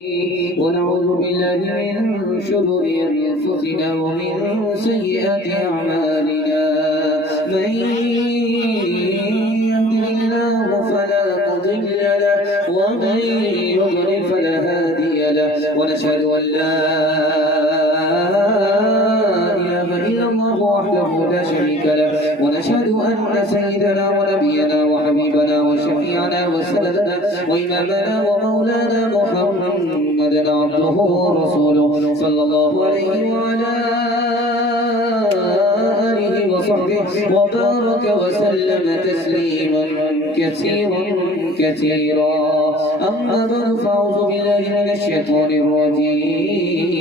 ونعوذ بالله من شرور أنفسنا ومن سيئات أعمالنا من يهده الله فلا مضل له ومن يضلل فلا هادي له ونشهد أن لا إله إلا الله وحده لا شريك له ونشهد أن سيدنا ونبينا وحبيبنا وشفيعنا وسندنا وإمامنا ومولانا محمدا عبده ورسوله صلى الله عليه وعلى آله وصحبه وبارك وسلم تسليما كثيرا أما بعد فأعوذ بالله من الشيطان الرجيم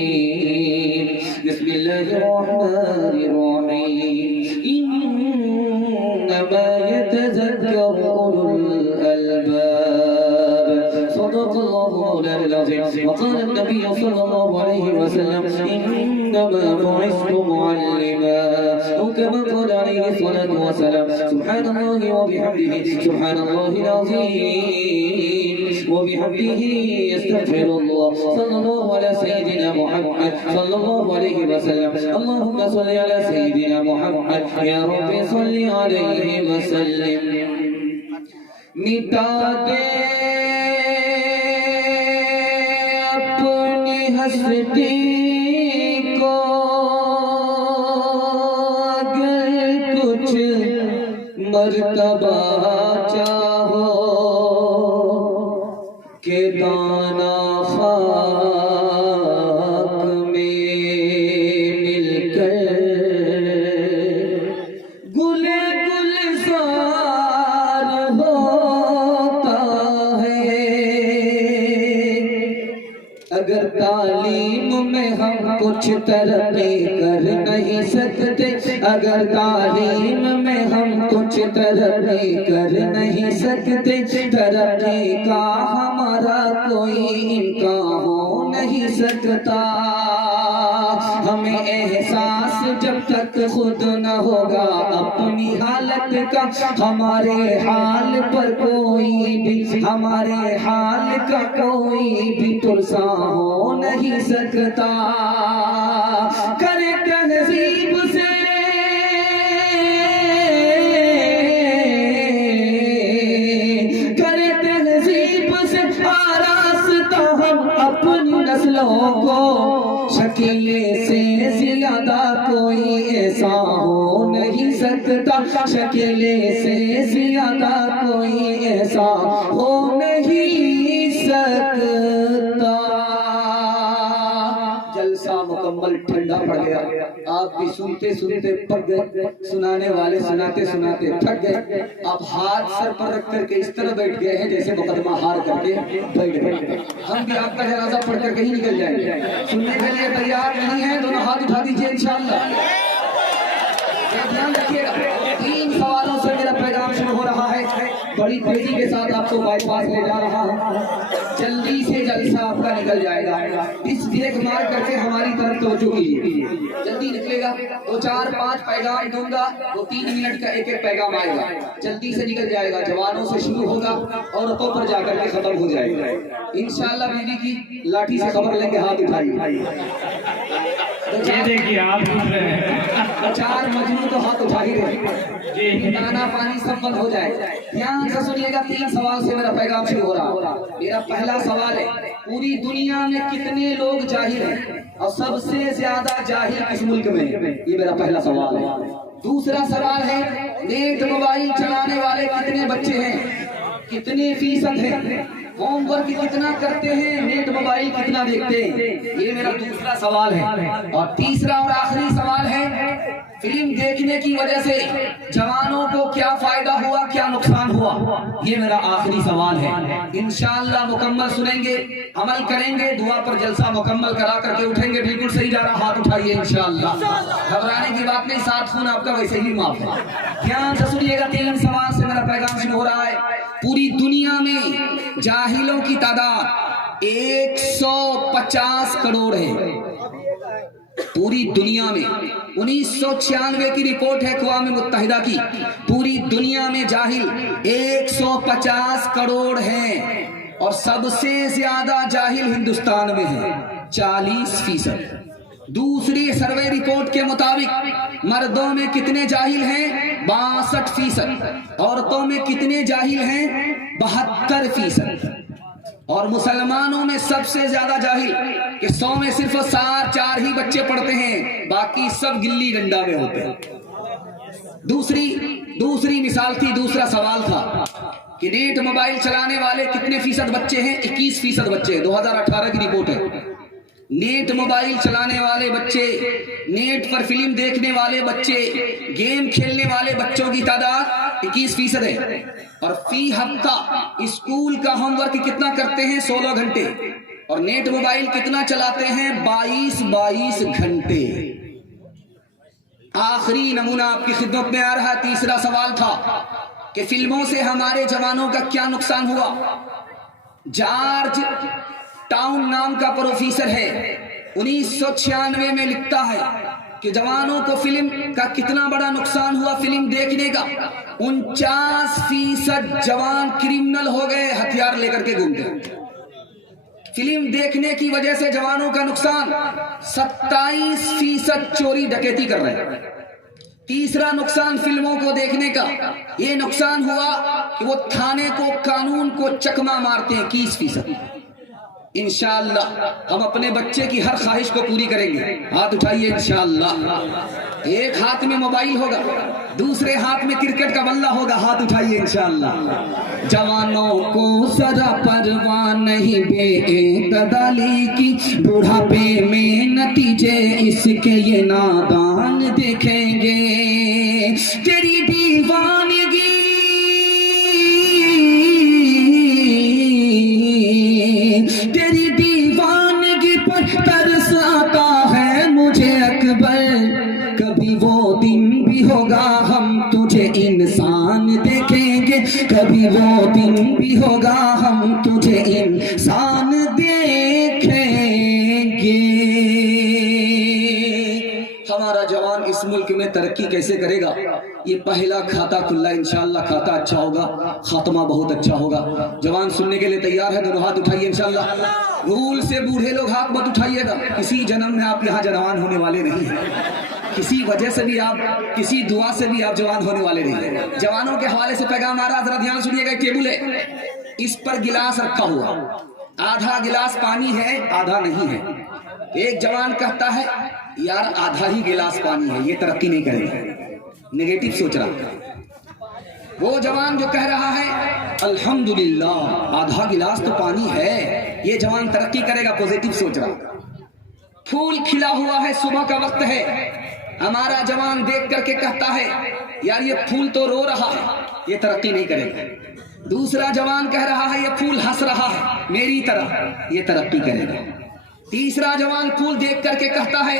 بسم الله الرحمن الرحيم إنما يتذكر أولو الألباب صدق الله مولانا العظيم وقال النبي صلى الله عليه وسلم إنما بعثت معلما أو كما قال عليه الصلاة والسلام سبحان الله وبحمده سبحان الله العظيم وبحمده يستغفر الله صلى الله على سيدنا محمد صلى الله عليه وسلم اللهم صل على سيدنا محمد يا رب صل عليه وسلم مٹا دے اپنی ہستی کو اگر کچھ مرتبہ چاہو کہ دانا خاک میں مل کر گلزار ہوتا ہے اگر تعلیم میں ہم کچھ ترقی کر نہیں سکتے اگر تعلیم میں ہم کچھ ترقی کر نہیں سکتے ترقی کا ہمارا کوئی امکان ہو نہیں سکتا ہمیں احساس جب تک خود نہ ہوگا اپنی حالت کا ہمارے حال پر کوئی بھی ہمارے حال کا کوئی بھی ترسا ہو نہیں سکتا کرے تہذیب سے کرے تہذیب سے آراستہ ہم اپنی نسلوں کو شکل سے زیادہ کوئی ایسا ہو نہیں سکتا شکل سے زیادہ کوئی ایسا ہو نہیں سکتا جلسہ مکمل ٹھنڈا پڑ گیا آپ بھی سنتے سنتے پک گئے سنانے والے سناتے سناتے تھک گئے آپ ہاتھ سر پر رکھ کر کے اس طرح بیٹھ گئے ہیں جیسے مقدمہ ہار کر کے بیٹھ گئے ہم بھی آپ کا جنازہ پڑھ کر کہیں نکل جائیں گے سننے کے لیے تیار نہیں ہیں دونوں ہاتھ اٹھا دیجئے انشاءاللہ دھیان رکھیے گا 3 سوالوں سے میرا پیغام شروع ہو رہا ہے بڑی تیزی کے ساتھ آپ کو بائی پاس لے جا رہا ہوں جلدی سے جلسہ آپ کا نکل جائے گا اس دیکھ مار کر کے ہماری طرف توجہ کیجیے جلدی نکلے گا 2 4 5 پیغام دوں گا وہ 3 منٹ کا ایک ایک پیغام آئے گا جلدی سے نکل جائے گا جوانوں سے شروع ہوگا عورتوں پر جا کر کے ختم ہو جائے گا انشاءاللہ بیوی کی لاٹھی سے خبر لیں گے ہاتھ اٹھائیے یہ دیکھیے آپ پوچھ رہے ہیں 4 مجنون تو ہاتھ اٹھا ہی رہے دانا پانی سب بند ہو جائے دھیان سے سنیے گا 3 سوال سے میرا پیغام شروع ہو رہا میرا پہلا سوال ہے پوری دنیا میں کتنے لوگ جاہل ہیں اور سب سے زیادہ جاہل کس ملک میں یہ میرا پہلا سوال ہے دوسرا سوال ہے نیٹ موبائل چلانے والے کتنے بچے ہیں کتنے فیصد ہیں ہوم ورک کتنا کرتے ہیں نیٹ موبائل کتنا دیکھتے ہیں یہ میرا دوسرا سوال ہے اور تیسرا اور آخری سوال ہے فلم دیکھنے کی وجہ سے جوانوں کو کیا فائدہ ہوا کیا نقصان ہوا یہ میرا آخری سوال ہے انشاءاللہ مکمل سنیں گے عمل کریں گے دعا پر جلسہ مکمل کرا کر کے اٹھیں گے بالکل صحیح جا رہا ہاتھ اٹھائیے انشاءاللہ گھبرانے کی بات نہیں ساتھ خون آپ کا ویسے ہی معاف ہے دھیان سے سنیے گا 3 سوال سے میرا پیغام شروع ہو رہا ہے پوری دنیا میں جاہلوں کی تعداد 150 کروڑ ہے پوری دنیا میں 1996 کی رپورٹ ہے اقوام متحدہ کی پوری دنیا میں جاہل 150 کروڑ ہیں اور سب سے زیادہ جاہل ہندوستان میں ہیں 40%. دوسری سروے رپورٹ کے مطابق مردوں میں کتنے جاہل ہیں 62%. عورتوں میں کتنے جاہل ہیں 72%. اور مسلمانوں میں سب سے زیادہ جاہل کہ 100 میں صرف 4 ہی بچے پڑھتے ہیں، باقی سب گلی ڈنڈا میں ہوتے ہیں. دوسری مثال تھی، دوسرا سوال تھا کہ نیٹ موبائل چلانے والے کتنے فیصد بچے ہیں 21% بچے. 2018 کی رپورٹ ہے. نیٹ موبائل چلانے والے بچے، نیٹ پر فلم دیکھنے والے بچے، گیم کھیلنے والے بچوں کی تعداد 21% ہے. اور فی ہفتہ اسکول کا ہوم ورک کتنا کرتے ہیں 16 گھنٹے، اور نیٹ موبائل کتنا چلاتے ہیں 22 گھنٹے. آخری نمونہ آپ کی خدمت میں آ رہا. تیسرا سوال تھا کہ فلموں سے ہمارے جوانوں کا کیا نقصان ہوا. جارج ٹاؤن نام کا پروفیسر ہے، 1996 میں لکھتا ہے کہ جوانوں کو فلم کا کتنا بڑا نقصان ہوا فلم دیکھنے کا. 49% جوان کرمنل ہو گئے، ہتھیار لے کر کے گھومتے ہیں. فلم دیکھنے کی وجہ سے جوانوں کا نقصان. 27% چوری ڈکیتی کر رہے ہیں. تیسرا نقصان فلموں کو دیکھنے کا یہ نقصان ہوا کہ وہ تھانے کو، قانون کو چکما مارتے ہیں 21%. انشاءاللہ ہم اپنے بچے کی ہر خواہش کو پوری کریں گے. ہاتھ اٹھائیے انشاءاللہ. ایک ہاتھ میں موبائل ہوگا، دوسرے ہاتھ میں کرکٹ کا بلہ ہوگا. ہاتھ اٹھائیے انشاءاللہ. جوانوں کو ذرا پرواہ نہیں بے اعتدالی کی، بڑھاپے میں نتیجے اس کے یہ نادان دیکھیں گے. تیری دیوانگی پر ترس آتا ہے مجھے اکبر. کبھی وہ دن بھی ہوگا ہم تجھے انسان دیکھیں گے، کبھی وہ دن بھی ہوگا ہم تجھے انسان دیکھیں گے. ہمارا جوان اس ملک میں ترقی کیسے کرے گا؟ یہ پہلا کھاتا کھلا انشاءاللہ. کھاتا اچھا ہوگا، خاتمہ بہت اچھا ہوگا. جوان سننے کے لیے تیار ہے؟ دونوں ہاتھ اٹھائیے انشاءاللہ. بھول سے بوڑھے لوگ ہاتھ مت اٹھائیے گا. کسی جنم میں آپ یہاں جوان ہونے والے نہیں ہیں، کسی وجہ سے بھی آپ، کسی دعا سے بھی آپ جوان ہونے والے نہیں ہیں. جوانوں کے حوالے سے پیغام آ رہا، ذرا دھیان سنیے گا. ایک ٹیبل ہے، اس پر گلاس رکھا ہوا، آدھا گلاس پانی ہے آدھا نہیں ہے. ایک جوان کہتا ہے یار آدھا ہی گلاس پانی ہے، یہ ترقی نہیں کرے گا، نیگیٹو سوچ رہا. وہ جوان جو کہہ رہا ہے الحمدللہ آدھا گلاس تو پانی ہے، یہ جوان ترقی کرے گا، پوزیٹو سوچ رہا. پھول کھلا ہوا ہے، صبح کا وقت ہے، ہمارا جوان دیکھ کر کے کہتا ہے یار یہ پھول تو رو رہا ہے، یہ ترقی نہیں کرے گا. دوسرا جوان کہہ رہا ہے یہ پھول ہنس رہا ہے میری طرح، یہ ترقی کرے گا. تیسرا جوان پھول دیکھ کر کے کہتا ہے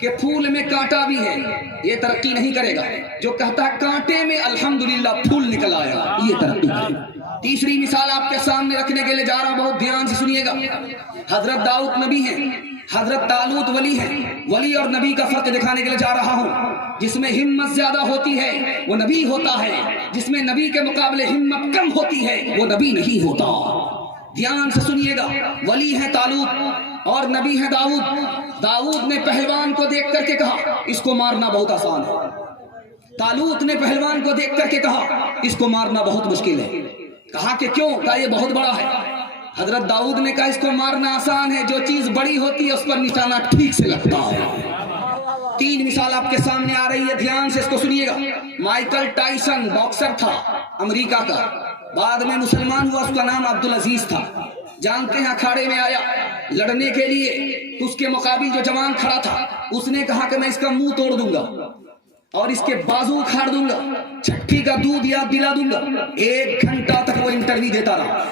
کہ پھول میں کانٹا بھی ہے، یہ ترقی نہیں کرے گا. جو کہتا ہے کانٹے میں الحمدللہ پھول نکل آیا، یہ ترقی کرے گا. تیسری مثال آپ کے سامنے رکھنے کے لیے جا رہا ہوں، بہت دھیان سے سنیے گا. حضرت داؤد نبی ہیں، حضرت طالوت ولی ہیں. ولی اور نبی کا فرق دکھانے کے لیے جا رہا ہوں. جس میں ہمت زیادہ ہوتی ہے وہ نبی ہوتا ہے، جس میں نبی کے مقابلے ہمت کم ہوتی ہے وہ نبی نہیں ہوتا. دھیان سے سنیے گا. ولی ہے طالوت اور نبی ہے داؤد. داؤد نے پہلوان کو دیکھ کر کے کہا اس کو مارنا بہت آسان ہے. طالوت نے پہلوان کو دیکھ کر کے کہا اس کو مارنا بہت مشکل ہے. کہا کہ کیوں؟ کہا یہ بہت بڑا ہے. حضرت داؤد نے کہا اس کو مارنا آسان ہے، جو چیز بڑی ہوتی ہے اس پر نشانہ ٹھیک سے لگتا ہے. 3 مثال آپ کے سامنے آ رہی ہے، دھیان سے اس کو سنیے گا. مائیکل ٹائسن باکسر تھا امریکہ کا، بعد میں مسلمان ہوا، اس کا نام عبدالعزیز تھا. جانتے ہیں اکھاڑے میں آیا لڑنے کے لیے، اس کے مقابل جو جوان کھڑا تھا اس نے کہا کہ میں اس کا منہ توڑ دوں گا اور اس کے بازو اکھاڑ دوں گا، چھٹی کا دودھ یاد دلا دوں گا. 1 گھنٹہ تک وہ انٹرویو دیتا رہا.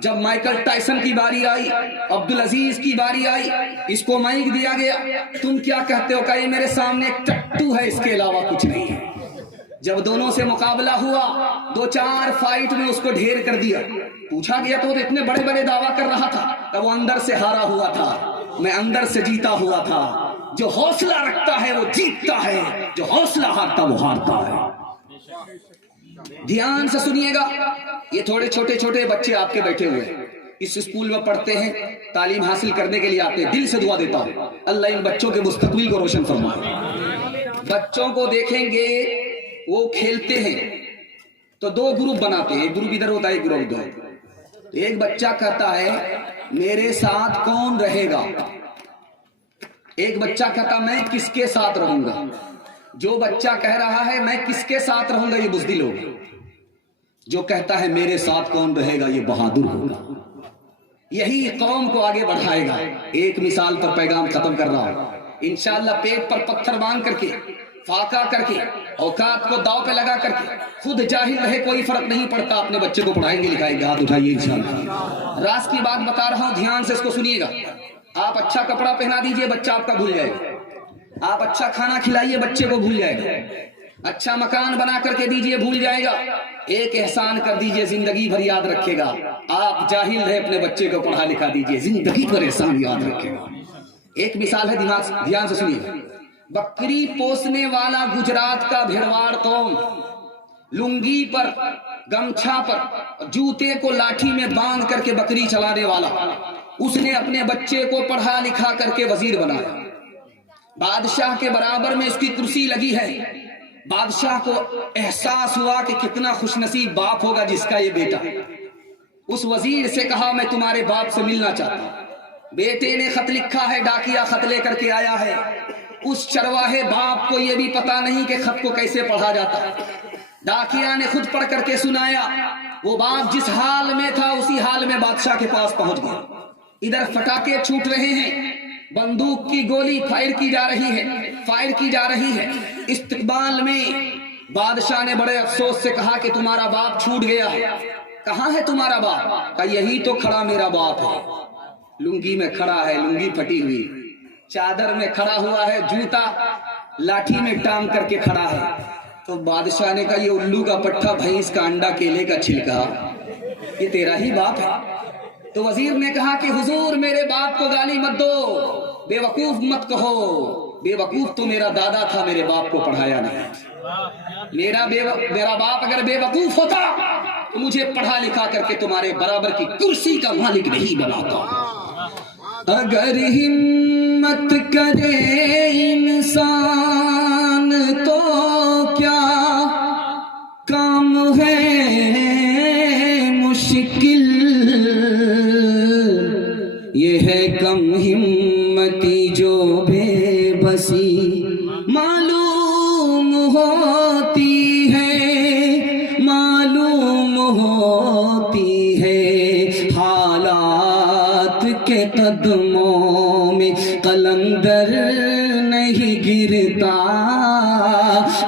جب مائیکل ٹائسن کی باری آئی، عبدالعزیز کی باری آئی، اس کو مائک دیا گیا. تم کیا کہتے ہو؟ کہ یہ میرے سامنے ایک ٹٹو ہے، اس کے علاوہ کچھ نہیں ہے. جب دونوں سے مقابلہ ہوا 2-4 فائٹ میں اس کو ڈھیر کر دیا. پوچھا گیا تو اتنے بڑے بڑے دعویٰ کر رہا تھا کہ وہ اندر سے ہارا ہوا تھا، میں اندر سے جیتا ہوا تھا. جو حوصلہ رکھتا ہے وہ جیتتا ہے، جو حوصلہ ہارتا وہ ہارتا ہے. دھیان سے سنیے گا. یہ تھوڑے چھوٹے چھوٹے بچے آپ کے بیٹھے ہوئے ہیں، اس اسکول میں پڑھتے ہیں, تعلیم حاصل کرنے کے لیے آتے ہیں. دل سے دعا دیتا ہوں اللہ ان بچوں کے مستقبل کو روشن فرمائے. بچوں کو دیکھیں گے وہ کھیلتے ہیں تو دو گروپ بناتے ہیں, ایک گروپ ادھر ہوتا ہے ایک گروپ ادھر. ایک بچہ کہتا ہے میرے ساتھ کون رہے گا, ایک بچہ کہتا میں کس کے ساتھ رہوں گا. جو بچہ کہہ رہا ہے میں کس کے ساتھ رہوں گا یہ بزدل ہوگا, جو کہتا ہے میرے ساتھ کون رہے گا یہ بہادر ہوگا. یہی قوم کو آگے بڑھائے گا. ایک مثال پر پیغام ختم کر رہا ہوں. انشاءاللہ پیٹ پر پتھر باندھ کر کے, فاقہ کر کے, اوقات کو داؤ پہ لگا کر کے, خود جاہل رہے کوئی فرق نہیں پڑتا, اپنے بچے کو پڑھائیں گے لکھائیں گے. ہاتھ اٹھائیے انشاءاللہ. راز کی بات بتا رہا ہوں, دھیان سے اس کو سنیے گا. آپ اچھا کپڑا پہنا دیجئے بچہ آپ کا بھول جائے گا. آپ اچھا کھانا کھلائیے بچے کو بھول جائے گا. اچھا مکان بنا کر کے دیجئے بھول جائے گا. ایک احسان کر دیجئے زندگی بھر یاد رکھے گا. آپ جاہل رہے اپنے بچے کو پڑھا لکھا دیجئے زندگی پر احسان یاد رکھے گا. ایک مثال ہے, دھیان سے سنیے. بکری پوسنے والا گجرات کا بھیڑواڑ قوم, لنگی پر, گمچھا پر, جوتے کو لاٹھی میں باندھ کر کے بکری چلانے والا, اس نے اپنے بچے کو پڑھا لکھا کر کے وزیر بنایا. بادشاہ کے برابر میں اس کی کرسی لگی ہے. بادشاہ کو احساس ہوا کہ کتنا خوش نصیب باپ ہوگا جس کا یہ بیٹا. اس وزیر سے کہا میں تمہارے باپ سے ملنا چاہتا ہوں. بیٹے نے خط لکھا ہے, ڈاکیا خط لے کر کے آیا ہے. اس چرواہے باپ کو یہ بھی پتا نہیں کہ خط کو کیسے پڑھا جاتا. ڈاکیا نے خود پڑھ کر کے سنایا. وہ باپ جس حال میں تھا اسی حال میں بادشاہ کے پاس پہنچ گیا. ادھر پٹاخے چھوٹ رہے ہیں, بندوق کی گولی فائر کی جا رہی ہے. استقبال میں بادشاہ نے بڑے افسوس سے کہا کہ تمہارا باپ چھوٹ گیا ہے. کہاں ہے تمہارا باپ؟ کہا یہی تو کھڑا میرا باپ ہے. لنگی میں کھڑا ہے, لنگی پھٹی ہوئی, چادر میں کھڑا ہوا ہے, جوتا لاٹھی میں ٹانگ کر کے کھڑا ہے. تو بادشاہ نے کہا یہ الو کا پٹھا, بھینس کا انڈا, کیلے کا چھلکا, یہ تیرا ہی باپ ہے. تو وزیر نے کہا کہ حضور میرے باپ کو گالی مت دو, بے وقوف مت کہو. بے وقوف تو میرا دادا تھا, میرے باپ کو پڑھایا نہیں. میرا باپ اگر بے وقوف ہوتا تو مجھے پڑھا لکھا کر کے تمہارے برابر کی کرسی کا مالک نہیں بناتا. اگر ہمت کرے انسان تو کیا کام ہے مشکل, یہ ہے کم ہمتی جو بے بسی معلوم ہوتی ہے حالات کے قدموں میں قلندر نہیں گرتا.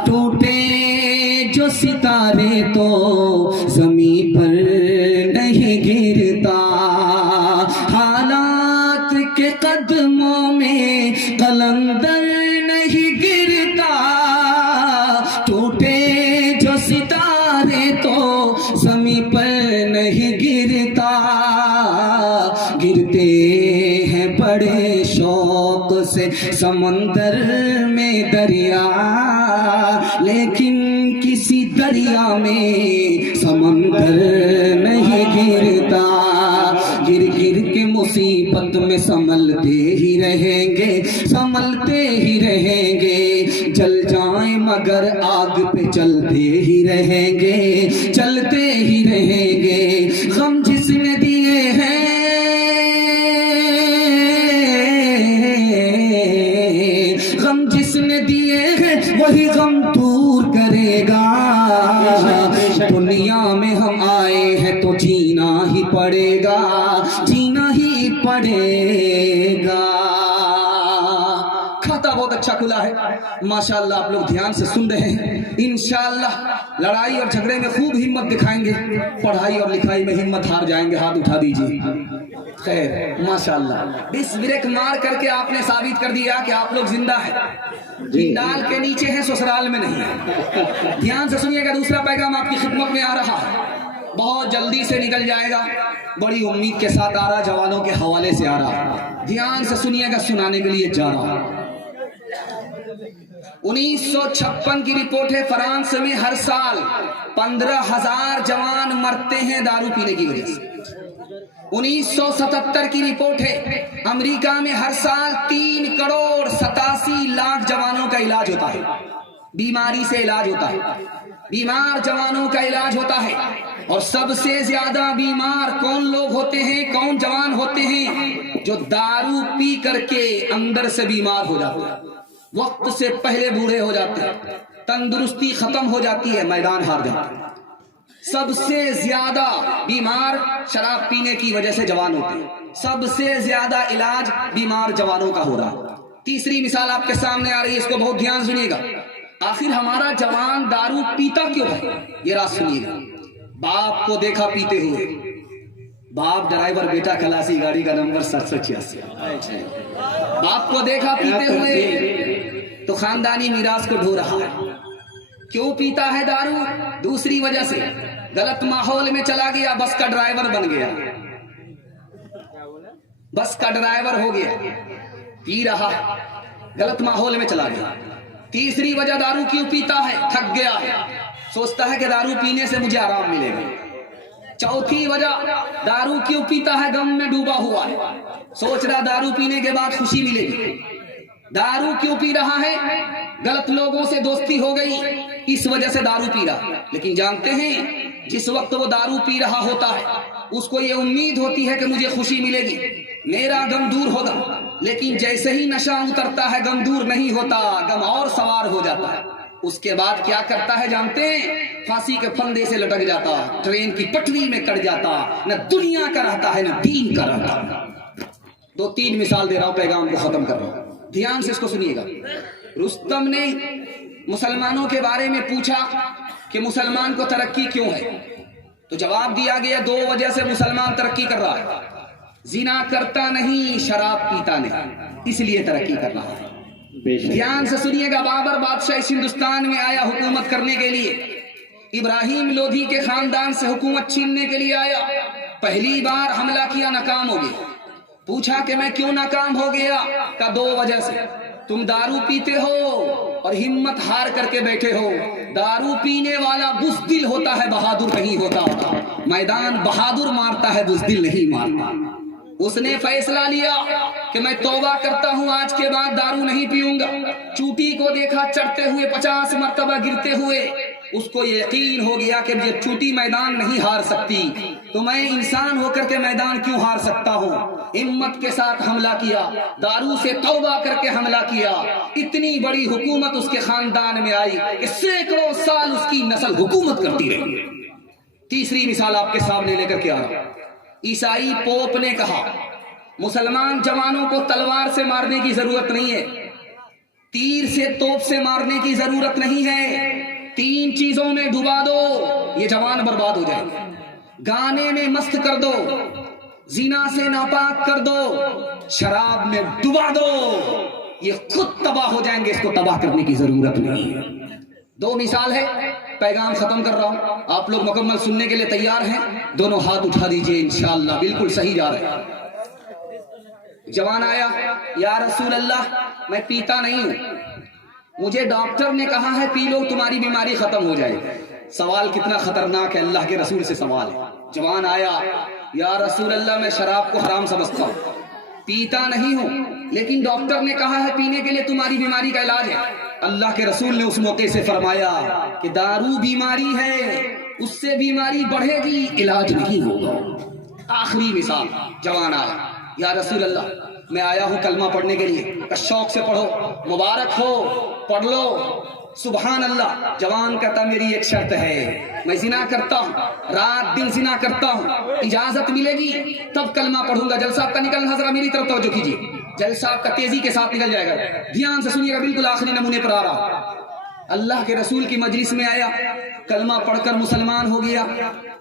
ٹوٹے جو ستارے تو زمین پر نہیں گرتا. حالات کے قدموں میں قلندر نہیں گرتا. ٹوٹے جو ستارے تو زمین پر نہیں گرتا. گرتے ہیں بڑے شوق سے سمندر میں دریا, لیکن کسی دریا میں سمندر نہیں گرتا. گر گر کے مصیبت میں سنبھلتے ہی رہیں گے, جل جائیں مگر آگ پہ چلتے ہی رہیں گے. غم جس نے دیے ہیں وہی غم دور کرے گا. دنیا میں ہم آئے ہیں تو جینا ہی پڑے گا. کھاتا بہت اچھا کھلا ہے ماشاءاللہ. آپ لوگ دھیان سے سن رہے ہیں. انشاءاللہ لڑائی اور جھگڑے میں خوب ہمت دکھائیں گے, پڑھائی اور لکھائی میں ہمت ہار جائیں گے. ہاتھ اٹھا دیجیے. خیر ماشاءاللہ اس بریک مار کر کے آپ نے ثابت کر دیا کہ آپ لوگ زندہ ہیں. ڈال کے نیچے ہیں, سسرال میں نہیں ہے. دھیان سے سنیے گا, دوسرا پیغام آپ کی خدمت میں آ رہا ہے, بہت جلدی سے نکل جائے گا, بڑی امید کے ساتھ آ رہا, جوانوں کے حوالے سے آ رہا. دھیان سے سنیے گا, سنانے کے لیے جا رہا. 1956 کی رپورٹ ہے, فرانس میں ہر سال 15,000 جوان مرتے ہیں دارو پینے کی وجہ سے. 1977 کی رپورٹ ہے، امریکہ میں ہر سال 3,87,00,000 جوانوں کا علاج ہوتا ہے، بیماری سے علاج ہوتا ہے، بیمار جوانوں کا علاج ہوتا ہے۔ اور سب سے زیادہ بیمار کون لوگ ہوتے ہیں، کون جوان ہوتے ہیں؟ جو دارو پی کر کے اندر سے بیمار ہو جاتے ہیں، وقت سے پہلے بوڑھے ہو جاتے ہیں، تندرستی ختم ہو جاتی ہے، میدان ہار جاتے ہیں۔ سب سے زیادہ بیمار شراب پینے کی وجہ سے جوان ہوتے ہیں، سب سے زیادہ علاج بیمار جوانوں کا ہو رہا ہے۔ تیسری مثال آپ کے سامنے آ رہی ہے، اس کو بہت دھیان سنیے گا۔ آخر ہمارا جوان دارو پیتا کیوں ہے؟ یہ رات سنیے گا۔ باپ کو دیکھا پیتے ہوئے، باپ ڈرائیور، بیٹا کھلاسی، گاڑی کا نمبر 6786، باپ کو دیکھا پیتے ہوئے تو خاندانی میراث کو ڈھو رہا ہے۔ کیوں پیتا ہے دارو؟ دوسری وجہ سے، غلط ماحول میں چلا گیا، بس کا ڈرائیور بن گیا، بس کا ڈرائیور ہو گیا، پی رہا، غلط ماحول میں چلا گیا۔ تیسری وجہ دارو کیوں پیتا ہے؟ تھک گیا ہے، سوچتا ہے کہ دارو پینے سے مجھے آرام ملے گا۔ چوتھی وجہ دارو کیوں پیتا ہے؟ غم میں ڈوبا ہوا ہے، سوچ رہا دارو پینے کے بعد خوشی ملے گی۔ دارو کیوں پی رہا ہے؟ غلط لوگوں سے دوستی ہو گئی، اس وجہ سے دارو پی رہا۔ لیکن جانتے ہیں جس وقت وہ دارو پی رہا ہوتا ہے اس کو یہ امید ہوتی ہے کہ مجھے خوشی ملے گی، میرا غم دور ہوگا، لیکن جیسے ہی نشہ اترتا ہے غم دور نہیں ہوتا، غم اور سوار ہو جاتا ہے۔ اس کے بعد کیا کرتا ہے جانتے ہیں؟ پھانسی کے پھندے سے لٹک جاتا، ٹرین کی پٹری میں کٹ جاتا، نہ دنیا کا رہتا ہے نہ دین کا رہتا ہے۔ 2-3 مثال دے رہا ہوں، پیغام کو ختم کر رہا ہوں، دھیان سے اس کو سنیے گا۔ رستم نے مسلمانوں کے بارے میں پوچھا کہ مسلمان کو ترقی کیوں ہے؟ تو جواب دیا گیا 2 وجہ سے مسلمان ترقی کر رہا ہے، زنا کرتا نہیں، شراب پیتا نہیں، اس لیے ترقی کر رہا ہے۔ دھیان سے سنیے گا۔ بابر بادشاہ اس ہندوستان میں آیا حکومت کرنے کے لیے، ابراہیم لودھی کے خاندان سے حکومت چھیننے کے لیے آیا، پہلی بار حملہ کیا، ناکام ہو گیا۔ پوچھا کہ میں کیوں ناکام ہو گیا؟ کہ 2 وجہ سے، تم دارو پیتے ہو اور ہمت ہار کر کے بیٹھے ہو۔ دارو پینے والا بزدل ہوتا ہے، بہادر نہیں ہوتا، میدان بہادر مارتا ہے، بزدل نہیں مارتا۔ اس نے فیصلہ لیا کہ میں توبہ کرتا ہوں، آج کے بعد دارو نہیں پیوں گا۔ چوٹی کو دیکھا چڑھتے ہوئے، 50 مرتبہ گرتے ہوئے، اس کو یقین ہو گیا کہ جب چوٹی میدان نہیں ہار سکتی تو میں انسان ہو کر کے میدان کیوں ہار سکتا ہوں۔ ہمت کے ساتھ حملہ کیا، دارو سے توبہ کر کے حملہ کیا، اتنی بڑی حکومت اس کے خاندان میں آئی کہ سینکڑوں سال اس کی نسل حکومت کرتی رہی۔ تیسری مثال آپ کے سامنے لے کر کے آ رہا ہوں۔ عیسائی پوپ نے کہا مسلمان جوانوں کو تلوار سے مارنے کی ضرورت نہیں ہے، تیر سے، توپ سے مارنے کی ضرورت نہیں ہے، 3 چیزوں میں ڈبا دو، یہ جوان برباد ہو جائے۔ گانے میں مست کر دو، زنا سے ناپاک کر دو، شراب میں ڈبا دو، یہ خود تباہ ہو جائیں گے، اس کو تباہ کرنے کی ضرورت نہیں ہے۔ 2 مثال ہے، پیغام ختم کر رہا ہوں، آپ لوگ مکمل سننے کے لیے تیار ہیں؟ دونوں ہاتھ اٹھا دیجئے، انشاءاللہ بالکل صحیح جا رہے ہیں۔ جوان آیا، یا رسول اللہ میں پیتا نہیں ہوں، مجھے ڈاکٹر نے کہا ہے پی لو تمہاری بیماری ختم ہو جائے گی۔ سوال کتنا خطرناک ہے، اللہ کے رسول سے سوال ہے۔ جوان آیا، یا رسول اللہ میں شراب کو حرام سمجھتا ہوں، پیتا نہیں ہوں، لیکن ڈاکٹر نے کہا ہے پینے کے لیے تمہاری بیماری کا علاج ہے۔ اللہ کے رسول نے اس موقع سے فرمایا کہ دارو بیماری ہے، اس سے بیماری بڑھے گی، علاج نہیں ہوگا۔ آخری مثال، جوان آیا، یا رسول اللہ میں آیا ہوں کلمہ پڑھنے کے لیے، کہ شوق سے پڑھو، مبارک ہو، پڑھ لو، سبحان اللہ۔ جوان کہتا میری ایک شرط ہے، میں زنا کرتا ہوں، رات دن زنا کرتا ہوں، اجازت ملے گی تب کلمہ پڑھوں گا۔ جلسہ آپ کا نکلنا، ذرا میری طرف توجہ کیجیے، جلسہ آپ کا تیزی کے ساتھ نکل جائے گا، دھیان سے سنیے گا، بالکل آخری نمونے پر آ رہا۔ اللہ کے رسول کی مجلس میں آیا، کلمہ پڑھ کر مسلمان ہو گیا،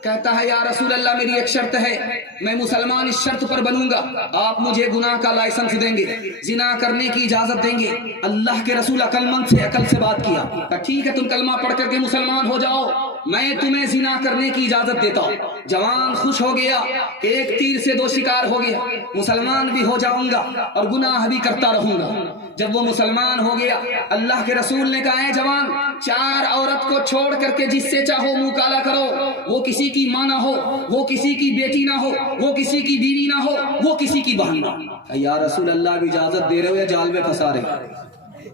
کہتا ہے یا رسول اللہ میری ایک شرط ہے، میں مسلمان اس شرط پر بنوں گا، آپ مجھے گناہ کا لائسنس دیں گے، زنا کرنے کی اجازت دیں گے۔ اللہ کے رسول عقل مند سے عقل سے بات کیا، کہ ٹھیک ہے تم کلمہ پڑھ کر کے مسلمان ہو جاؤ، میں تمہیں زنا کرنے کی اجازت دیتا ہوں۔ جوان خوش ہو گیا کہ ایک تیر سے 2 شکار ہو گیا، مسلمان بھی ہو جاؤں گا اور گناہ بھی کرتا رہوں گا۔ جب وہ مسلمان ہو گیا، اللہ کے رسول نے کہا ہے جوان 4 عورت کو چھوڑ کر کے جس سے چاہو منہ کالا کرو، وہ کسی کسی کی ماں نہ ہو، وہ کسی کی بیٹی نہ ہو، وہ کسی کی بیوی نہ ہو، وہ کسی کی بہن نہ ہو۔ یا رسول اللہ بھی اجازت دے رہے ہو یا جال میں پھنسا رہے ہو؟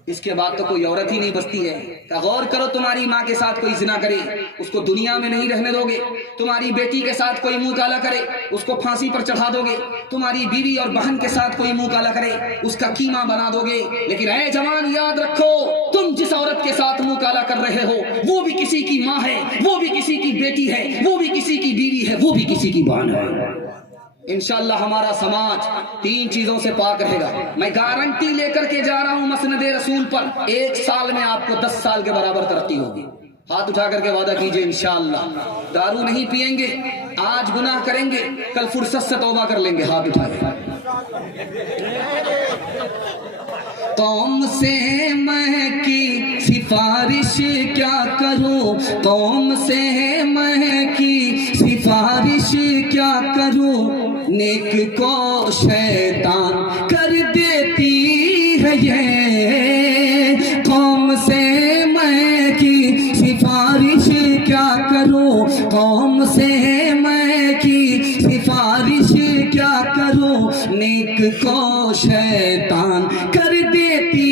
اس کے بعد تو کوئی عورت ہی نہیں بچتی ہے۔ کہ غور کرو، تمہاری ماں کے ساتھ کوئی زنا کرے اس کو دنیا میں نہیں رہنے دو گے، تمہاری بیٹی کے ساتھ کوئی منہ کالا کرے اس کو پھانسی پر چڑھا دو گے، تمہاری بیوی اور بہن کے ساتھ کوئی منہ کالا کرے اس کا قیمہ بنا دو گے۔ لیکن اے جوان یاد رکھو، تم جس عورت کے ساتھ منہ کالا کر رہے ہو وہ بھی کسی کی ماں ہے، وہ بھی کسی کی بیٹی ہے، وہ بھی کسی کی بیوی ہے، وہ بھی کسی کی بہن ہے۔ انشاءاللہ ہمارا سماج 3 چیزوں سے پاک رہے گا۔ میں گارنٹی لے کر کے جا رہا ہوں مسند رسول پر، 1 سال میں آپ کو 10 سال کے برابر ترقی ہوگی۔ ہاتھ اٹھا کر کے وعدہ کیجئے انشاءاللہ۔ دارو نہیں پیئیں گے، آج گناہ کریں گے، کل فرصت سے توبہ کر لیں گے۔ ہاتھ اٹھائیں۔ قوم سے میں کی سفارش کیا کروں، قوم سے میں کی سفارش کیا کروں، نیک کو شیطان کر دیتی ہے یہ، قوم سے میں کی سفارش کیا کروں، قوم سے میں کی سفارش کیا کروں، نیک کو شیطان کر دیتی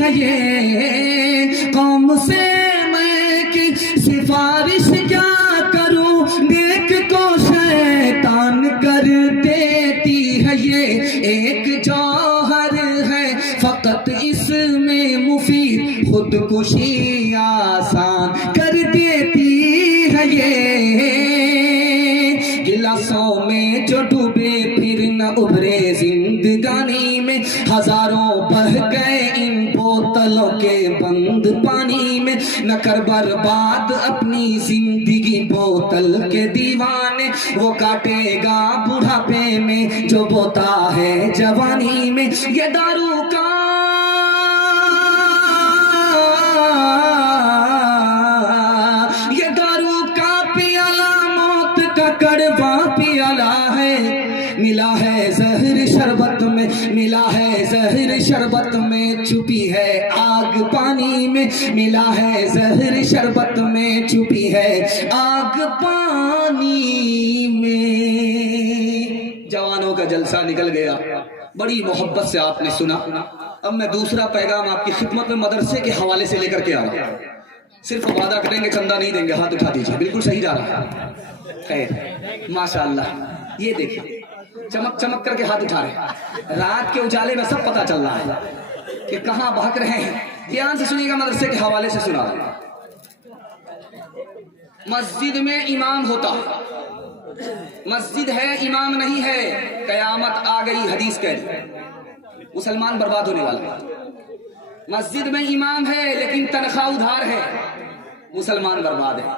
ہے یہ، قوم سے میں کی سفارش کیا کروں، نیک کو شیطان کر دیتی ہے یہ، ایک جوہر ہے فقط اس میں مفید، خودکشی آسان کر دیتی ہے یہ، گلاسوں میں جو ڈوبے پھر نہ ابھرے زندگانی میں، ہزاروں بہہ گئے ان بوتلوں کے بند پانی میں، نہ کر برباد اپنی زندگی بوتل کے دیوانے، وہ کاٹے گا بڑھاپے میں جو بوتا ہے جوانی میں، یہ دارو کا پیالہ موت کا کڑوا پیالہ ہے، ملا ہے زہر شربت میں، ملا ہے زہر شربت میں، چھپی ہے آگ پانی میں، ملا ہے زہر شربت میں، چھپی ہے آگ پانی میں۔ جوانوں کا جلسہ نکل گیا، بڑی محبت سے آپ نے سنا۔ اب میں دوسرا پیغام آپ کی خدمت میں مدرسے کے حوالے سے لے کر کے آ رہا ہوں۔ صرف وعدہ کریں گے، چندہ نہیں دیں گے۔ ہاتھ اٹھا دیجیے، بالکل صحیح جا رہا ہے۔ خیر ماشاءاللہ، یہ دیکھیں چمک چمک کر کے ہاتھ اٹھا رہے ہیں۔ رات کے اجالے میں سب پتا چل رہا ہے کہ کہاں بہک رہے ہیں۔ دھیان سے سنیے گا، مدرسے کے حوالے سے سنا رہا ہوں۔ مسجد میں امام ہوتا ہے، مسجد ہے امام نہیں ہے، قیامت آ گئی حدیث کہہ دی، مسلمان برباد ہونے والا۔ مسجد میں امام ہے لیکن تنخواہ ادھار ہے، مسلمان برباد ہے۔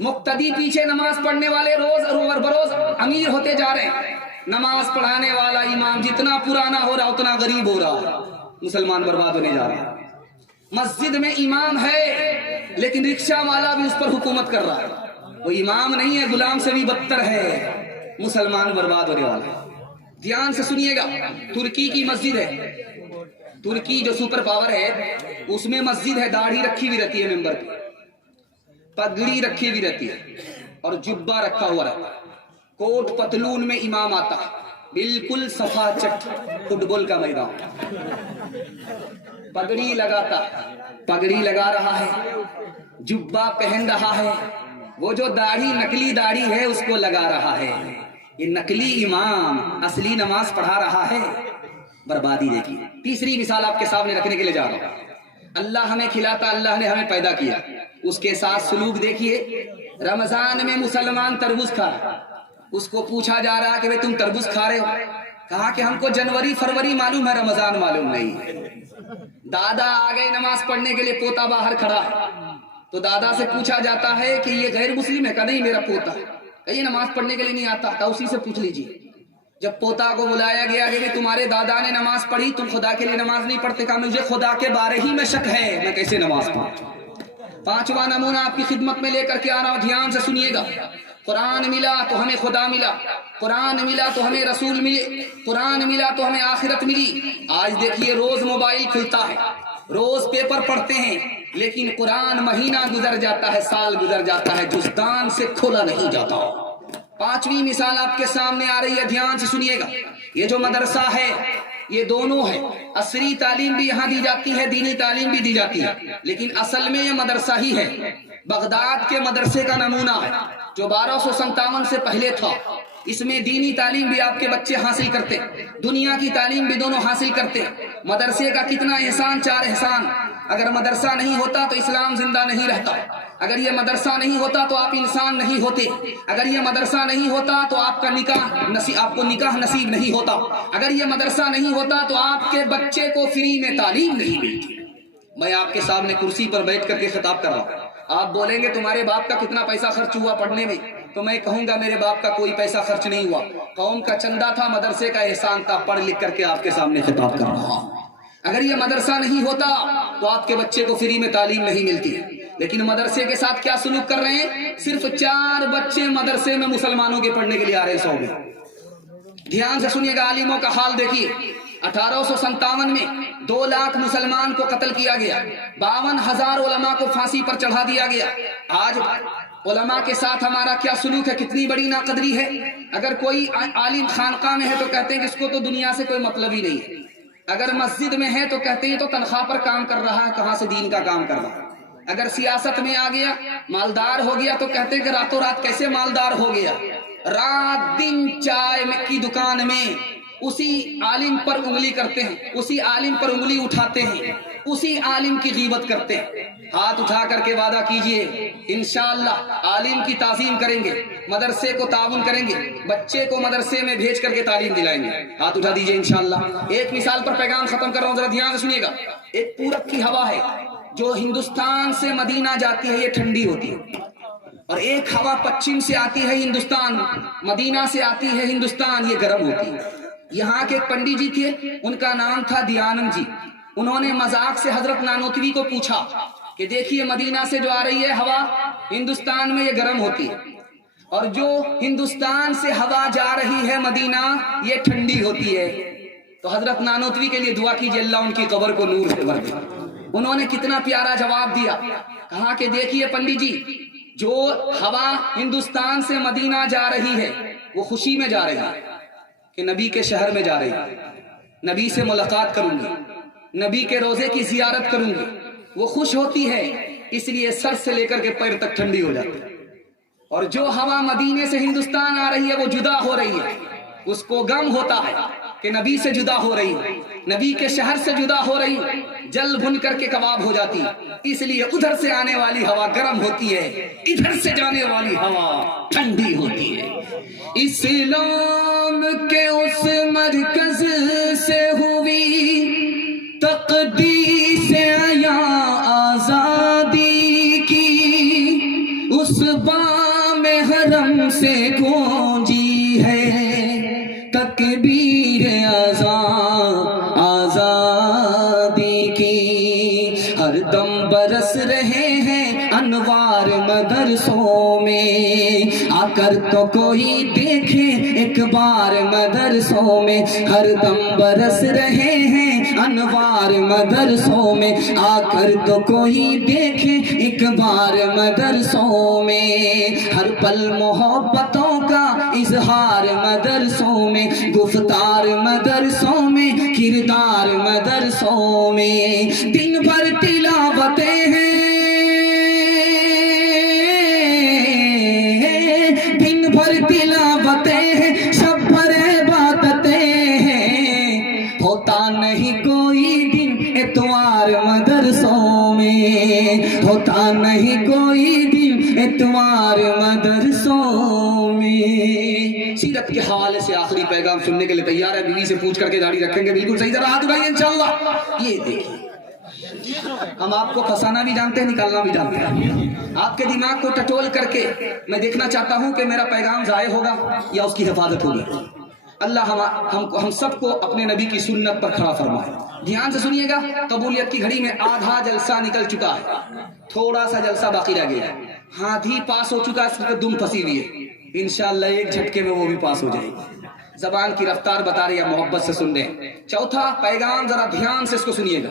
مقتدی پیچھے نماز پڑھنے والے روز بروز امیر ہوتے جا رہے ہیں، نماز پڑھانے والا امام جتنا پرانا ہو رہا اتنا غریب ہو رہا، مسلمان برباد ہونے جا رہا ہے۔ مسجد میں امام ہے لیکن رکشہ والا بھی اس پر حکومت کر رہا ہے، وہ امام نہیں ہے، غلام سے بھی بدتر ہے، مسلمان برباد ہونے والا ہے۔ دھیان سے سنیے گا، ترکی کی مسجد ہے، ترکی جو سپر پاور ہے اس میں مسجد ہے، داڑھی رکھی بھی رہتی ہے، ممبر پہ پگڑی رکھی بھی رہتی ہے اور جبہ رکھا ہوا رہتا ہے، کوٹ پتلون میں امام آتا ہے، بالکل صفا چٹ فٹ بال کا میدان، پگڑی لگاتا، پگڑی لگا رہا ہے، جبہ پہن رہا ہے، وہ جو داڑھی نکلی داڑھی ہے اس کو لگا رہا ہے، یہ نکلی امام اصلی نماز پڑھا رہا ہے، بربادی دیکھیے۔ تیسری مثال آپ کے سامنے رکھنے کے لیے جا رہا ہوں۔ اللہ ہمیں کھلاتا، اللہ نے ہمیں پیدا کیا، اس کے ساتھ سلوک دیکھیے۔ رمضان میں مسلمان تربوز کھا رہا، اس کو پوچھا جا رہا کہ تم تربوز کھا رہے ہو، کہا کہ ہم کو جنوری فروری معلوم ہے، رمضان معلوم نہیں۔ دادا آ گئے نماز پڑھنے کے لیے، پوتا باہر کھڑا ہے، تو دادا سے پوچھا جاتا ہے کہ یہ غیر مسلم ہے؟ کہ نہیں میرا پوتا، کہ یہ نماز پڑھنے کے لیے نہیں آتا، کہ اسی سے پوچھ لیجیے۔ جب پوتا کو بلایا گیا کہ تمہارے دادا نے نماز پڑھی، تم خدا کے لیے نماز نہیں پڑھتے، کہا مجھے خدا کے بارے ہی میں شک ہے، میں کیسے نماز پڑھوں۔ پانچواں نمونہ آپ کی خدمت میں لے کر کے آ رہا ہوں، دھیان سے سنیے گا۔ قرآن ملا تو ہمیں خدا ملا، قرآن ملا تو ہمیں رسول ملے، قرآن ملا تو ہمیں آخرت ملی۔ آج دیکھیے روز موبائل کھلتا ہے، روز پیپر پڑھتے ہیں لیکن قرآن مہینہ گزر جاتا ہے، سال گزر جاتا ہے، جزدان سے کھولا نہیں جاتا۔ پانچویں مثال آپ کے سامنے آ رہی ہے، دھیان سے سنیے گا۔ یہ جو مدرسہ ہے یہ دونوں ہے، عصری تعلیم بھی یہاں دی جاتی ہے، دینی تعلیم بھی دی جاتی ہے، لیکن اصل میں یہ مدرسہ ہی ہے۔ بغداد کے مدرسے کا نمونہ ہے جو 1257 سے پہلے تھا۔ اس میں دینی تعلیم بھی آپ کے بچے حاصل کرتے، دنیا کی تعلیم بھی دونوں حاصل کرتے۔ مدرسے کا کتنا احسان، 4 احسان۔ اگر مدرسہ نہیں ہوتا تو اسلام زندہ نہیں رہتا، اگر یہ مدرسہ نہیں ہوتا تو آپ انسان نہیں ہوتے، اگر یہ مدرسہ نہیں ہوتا تو آپ کو نکاح نصیب نہیں ہوتا، اگر یہ مدرسہ نہیں ہوتا تو آپ کے بچے کو فری میں تعلیم نہیں ملتی۔ میں آپ کے سامنے کرسی پر بیٹھ کر کے خطاب کر رہا ہوں، آپ بولیں گے تمہارے باپ کا کتنا پیسہ خرچ ہوا پڑھنے میں، تو میں کہوں گا میرے باپ کا کوئی پیسہ خرچ نہیں ہوا، قوم کا چندہ تھا، مدرسے کا احسان تھا، پڑھ لکھ کر کے آپ کے سامنے خطاب کر رہا ہوں۔ اگر یہ مدرسہ نہیں ہوتا تو آپ کے بچے کو فری میں تعلیم نہیں ملتی، لیکن مدرسے کے ساتھ کیا سلوک کر رہے ہیں؟ صرف 4 بچے مدرسے میں مسلمانوں کے پڑھنے کے لیے آ رہے ہیں 100 میں۔ دھیان سے سنیے گا، عالموں کا حال دیکھیے۔ 1857 میں 2 لاکھ مسلمان کو قتل کیا گیا، 52,000 علماء کو پھانسی پر چڑھا دیا گیا۔ آج علماء کے ساتھ ہمارا کیا سلوک ہے، کتنی بڑی ناقدری ہے۔ اگر کوئی عالم خانقاہ میں ہے تو کہتے ہیں کہ اس کو تو دنیا سے کوئی مطلب ہی نہیں ہے، اگر مسجد میں ہے تو کہتے ہیں تو تنخواہ پر کام کر رہا ہے، کہاں سے دین کا کام کر رہا ہے۔ اگر سیاست میں آ گیا، مالدار ہو گیا تو کہتے ہیں کہ راتوں رات کیسے مالدار ہو گیا۔ رات دن چائے کی دکان میں اسی عالم پر انگلی کرتے ہیں، اسی عالم پر انگلی اٹھاتے ہیں، اسی عالم کی غیبت کرتے ہیں۔ ہاتھ اٹھا کر کے وعدہ کیجئے انشاءاللہ عالم کی تعظیم کریں گے، مدرسے کو تعاون کریں گے، بچے کو مدرسے میں بھیج کر کے تعلیم دلائیں گے۔ ہاتھ اٹھا دیجئے انشاءاللہ۔ ایک مثال پر پیغام ختم کر رہا ہوں، ذرا دھیان سے سنیے گا۔ ایک پورب کی ہوا ہے جو ہندوستان سے مدینہ جاتی ہے، یہ ٹھنڈی ہوتی ہے، اور ایک ہوا پچھم سے آتی ہے ہندوستان، مدینہ سے آتی ہے ہندوستان، یہ گرم ہوتی ہے۔ یہاں کے ایک پنڈی جی تھے، ان کا نام تھا دیانند جی۔ انہوں نے مذاق سے حضرت نانوتوی کو پوچھا کہ دیکھیے مدینہ سے جو آ رہی ہے ہوا، ہندوستان میں یہ گرم ہوتی ہے، اور جو ہندوستان سے ہوا جا رہی ہے مدینہ یہ ٹھنڈی ہوتی ہے۔ تو حضرت نانوتوی کے لیے دعا کیجیے اللہ ان کی قبر کو نور سے بھر دے۔ انہوں نے کتنا پیارا جواب دیا، کہا کہ دیکھیے پنڈی جی، جو ہوا ہندوستان سے مدینہ جا رہی ہے وہ خوشی میں جا رہی ہے کہ نبی کے شہر میں جا رہی ہے، نبی سے ملاقات کروں گی، نبی کے روزے کی زیارت کروں گی، وہ خوش ہوتی ہے، اس لیے سر سے لے کر کے پیر تک ٹھنڈی ہو جاتی ہے۔ اور جو ہوا مدینے سے ہندوستان آ رہی ہے وہ جدا ہو رہی ہے، اس کو غم ہوتا ہے کہ نبی سے جدا ہو رہی ہے، نبی کے شہر سے جدا ہو رہی ہے، جل بھن کر کے کباب ہو جاتی ہے، اس لیے ادھر سے آنے والی ہوا گرم ہوتی ہے، ادھر سے جانے والی ہوا ٹھنڈی ہوتی ہے۔ اسلام کے اس مرکز سے ہوئی تقدیس یا آزادی کی، اس بام حرم سے گونجی ہے تکبیر آزادی کی، ہر دم برس رہے ہیں انوار مدرسوں میں، آ کر تو کوئی دیکھے ایک بار مدرسوں میں، ہر دم برس رہے ہیں انوار مدرسوں میں، آ کر تو کوئی دیکھے ایک بار مدرسوں میں، ہر پل محبتوں کا اظہار مدرسوں میں، گفتار مدرسوں میں، کردار مدرسوں میں، دن بھر تلاوتیں ہیں، دن بھر تلاوتیں ہیں، شب بھر عبادتیں ہیں، ہوتا نہیں کوئی دن اتوار مدرسوں میں، ہوتا نہیں کوئی دن اتوار مدرسوں میں۔ سیرت کے حوالے سے آخری پیغام سننے کے لیے تیار ہے؟ بیوی سے پوچھ کر کے داڑھی رکھیں گے، بالکل صحیح، ذرا ہاتھ اٹھائیے انشاءاللہ۔ یہ دیکھیں، ہم آپ کو پھنسانا بھی جانتے ہیں، نکالنا بھی جانتے ہیں، آپ کے دماغ کو ٹٹول کر کے میں دیکھنا چاہتا ہوں کہ میرا پیغام ضائع ہوگا یا اس کی حفاظت ہوگی۔ اللہ ہم سب کو اپنے نبی کی سنت پر کھڑا فرمائے۔ دھیان سے سنیے گا، قبولیت کی گھڑی میں آدھا جلسہ نکل چکا ہے، تھوڑا سا جلسہ باقی رہ گیا ہے، ہاتھی پاس ہو چکا ہے، صرف دم پھنسی ہوئی ہے، انشاءاللہ ایک جھٹکے میں وہ بھی پاس ہو جائے گی۔ زبان کی رفتار بتا رہی ہے، محبت سے سن رہے ہیں۔ چوتھا پیغام ذرا دھیان سے اس کو سنیے گا،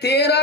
13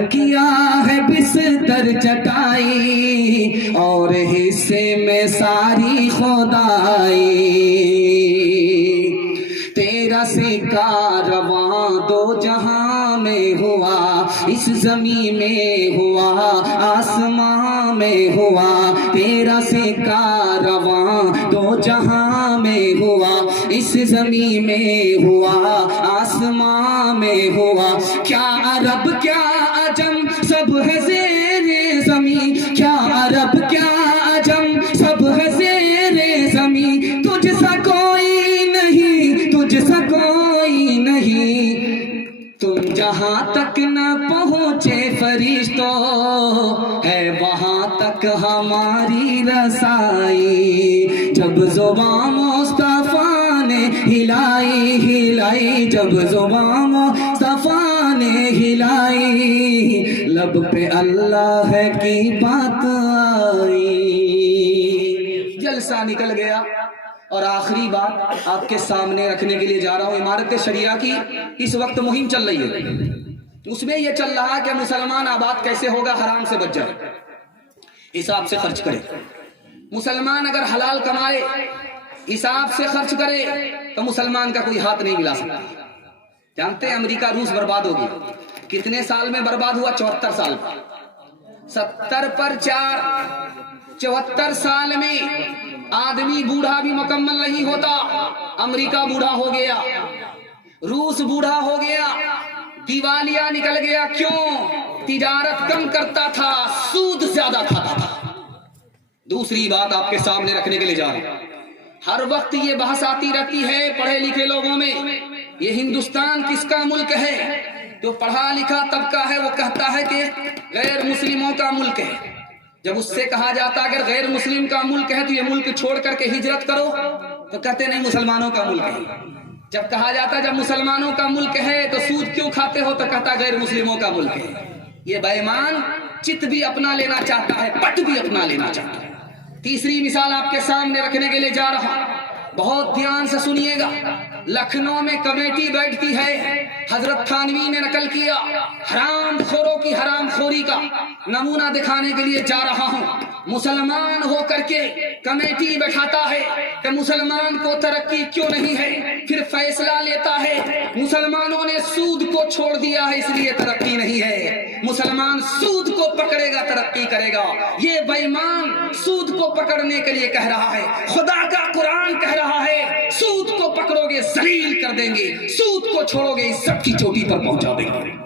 تکیا ہے بستر چٹائی اور حصے میں ساری خدائی تیرا سکہ رواں دو جہاں میں ہوا اس زمین میں ہوا آسمان میں ہوا تیرا سکہ رواں دو جہاں میں ہوا اس زمین میں ہوا آسمان میں ہوا کیا عرب کیا عجم سب ہے زیر زمین کیا عرب کیا عجم سب ہے زیر زمین تجھ سا کوئی نہیں تجھ سا کوئی نہیں تم جہاں تک نہ پہنچے فرشتوں ہے وہاں تک ہماری رسائی جب زبان مصطفیٰ نے ہلائی جب زبان مصطفیٰ نے ہلائی لب پہ اللہ کی بات آئی جلسہ نکل گیا اور آخری بات آپ کے سامنے رکھنے کے لیے جا رہا ہوں امارت شریعہ کی اس وقت مہم چل رہی ہے اس میں یہ چل رہا کہ مسلمان آباد کیسے ہوگا حرام سے بچ جائے حساب سے خرچ کرے مسلمان اگر حلال کمائے حساب سے خرچ کرے تو مسلمان کا کوئی ہاتھ نہیں ملا سکتا جانتے ہیں امریکہ روس برباد ہو گیا کتنے سال میں برباد ہوا 74 سال 70 پر 4 74 سال میں آدمی بوڑھا بھی مکمل نہیں ہوتا امریکہ بوڑھا ہو گیا روس بوڑھا ہو گیا دیوالیہ نکل گیا کیوں تجارت کم کرتا تھا سود زیادہ کھاتا تھا دوسری بات آپ کے سامنے رکھنے کے لیے جا رہے ہیں ہر وقت یہ بحث آتی رہتی ہے پڑھے لکھے لوگوں میں یہ ہندوستان کس کا ملک ہے جو پڑھا لکھا طبقہ ہے وہ کہتا ہے کہ غیر مسلموں کا ملک ہے جب اس سے کہا جاتا اگر غیر مسلم کا ملک ہے تو یہ ملک چھوڑ کر کے ہجرت کرو تو کہتے نہیں مسلمانوں کا ملک ہے جب کہا جاتا جب مسلمانوں کا ملک ہے تو سود کیوں کھاتے ہو تو کہتا غیر مسلموں کا ملک ہے یہ بے ایمان چت بھی اپنا لینا چاہتا ہے پٹ بھی اپنا لینا چاہتا ہے تیسری مثال آپ کے سامنے رکھنے کے لیے جا رہا بہت دھیان سے سنیے گا لکھنؤ میں کمیٹی بیٹھتی ہے حضرت تھانوی نے نقل کیا حرام خوروں کی حرام خوری کا نمونہ دکھانے کے لیے جا رہا ہوں مسلمان ہو کر کے کمیٹی بیٹھاتا ہے کہ مسلمان کو ترقی کیوں نہیں ہے پھر فیصلہ لیتا ہے مسلمانوں نے سود کو چھوڑ دیا ہے اس لیے ترقی نہیں ہے مسلمان سود کو پکڑے گا ترقی کرے گا یہ بے ایمان سود کو پکڑنے کے لیے کہہ رہا ہے خدا کا قرآن کہہ رہا ہے سود کو پکڑو گے ذلیل کر دیں گے سود کو چھوڑو گے عزت کی چوٹی پر پہنچا دیں گے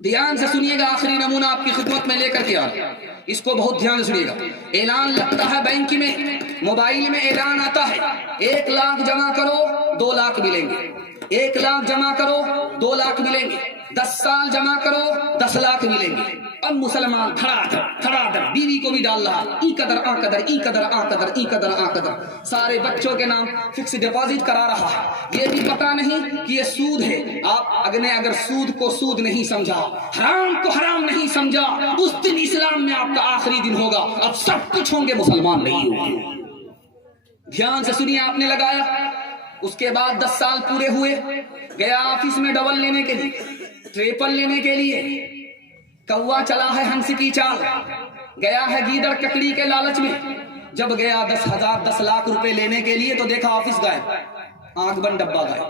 دھیان سے سنیے گا آخری نمونہ آپ کی خدمت میں لے کر کے آ اس کو بہت دھیان سے سنیے گا اعلان لگتا ہے بینک میں موبائل میں اعلان آتا ہے 1 لاکھ جمع کرو 2 لاکھ ملیں گے 1 لاکھ جمع کرو 2 لاکھ ملیں گے 10 سال جمع کرو 10 لاکھ ملیں گے اب مسلمان تھڑا در بیوی کو بھی ڈال رہا ای قدر آ قدر ای قدر آ قدر ای قدر آ قدر سارے بچوں کے نام فکس ڈپازٹ کرا رہا ہے یہ بھی پتا نہیں کہ یہ سود ہے آپ اگر سود کو سود نہیں سمجھا حرام کو حرام نہیں سمجھا اس دن اسلام میں آپ کا آخری دن ہوگا اب سب کچھ ہوں گے مسلمان نہیں ہوں گے دھیان سے سنیے آپ نے لگایا اس کے بعد 10 سال پورے ہوئے گیا آفس میں ڈبل لینے کے لیے ٹریپل لینے کے لیے کوا چلا ہے ہنس کی چال گیا ہے گیدڑ ککڑی کے لالچ میں جب گیا 10 لاکھ روپے لینے کے لیے تو دیکھا آفس گئے آنکھ بند ڈبہ گئے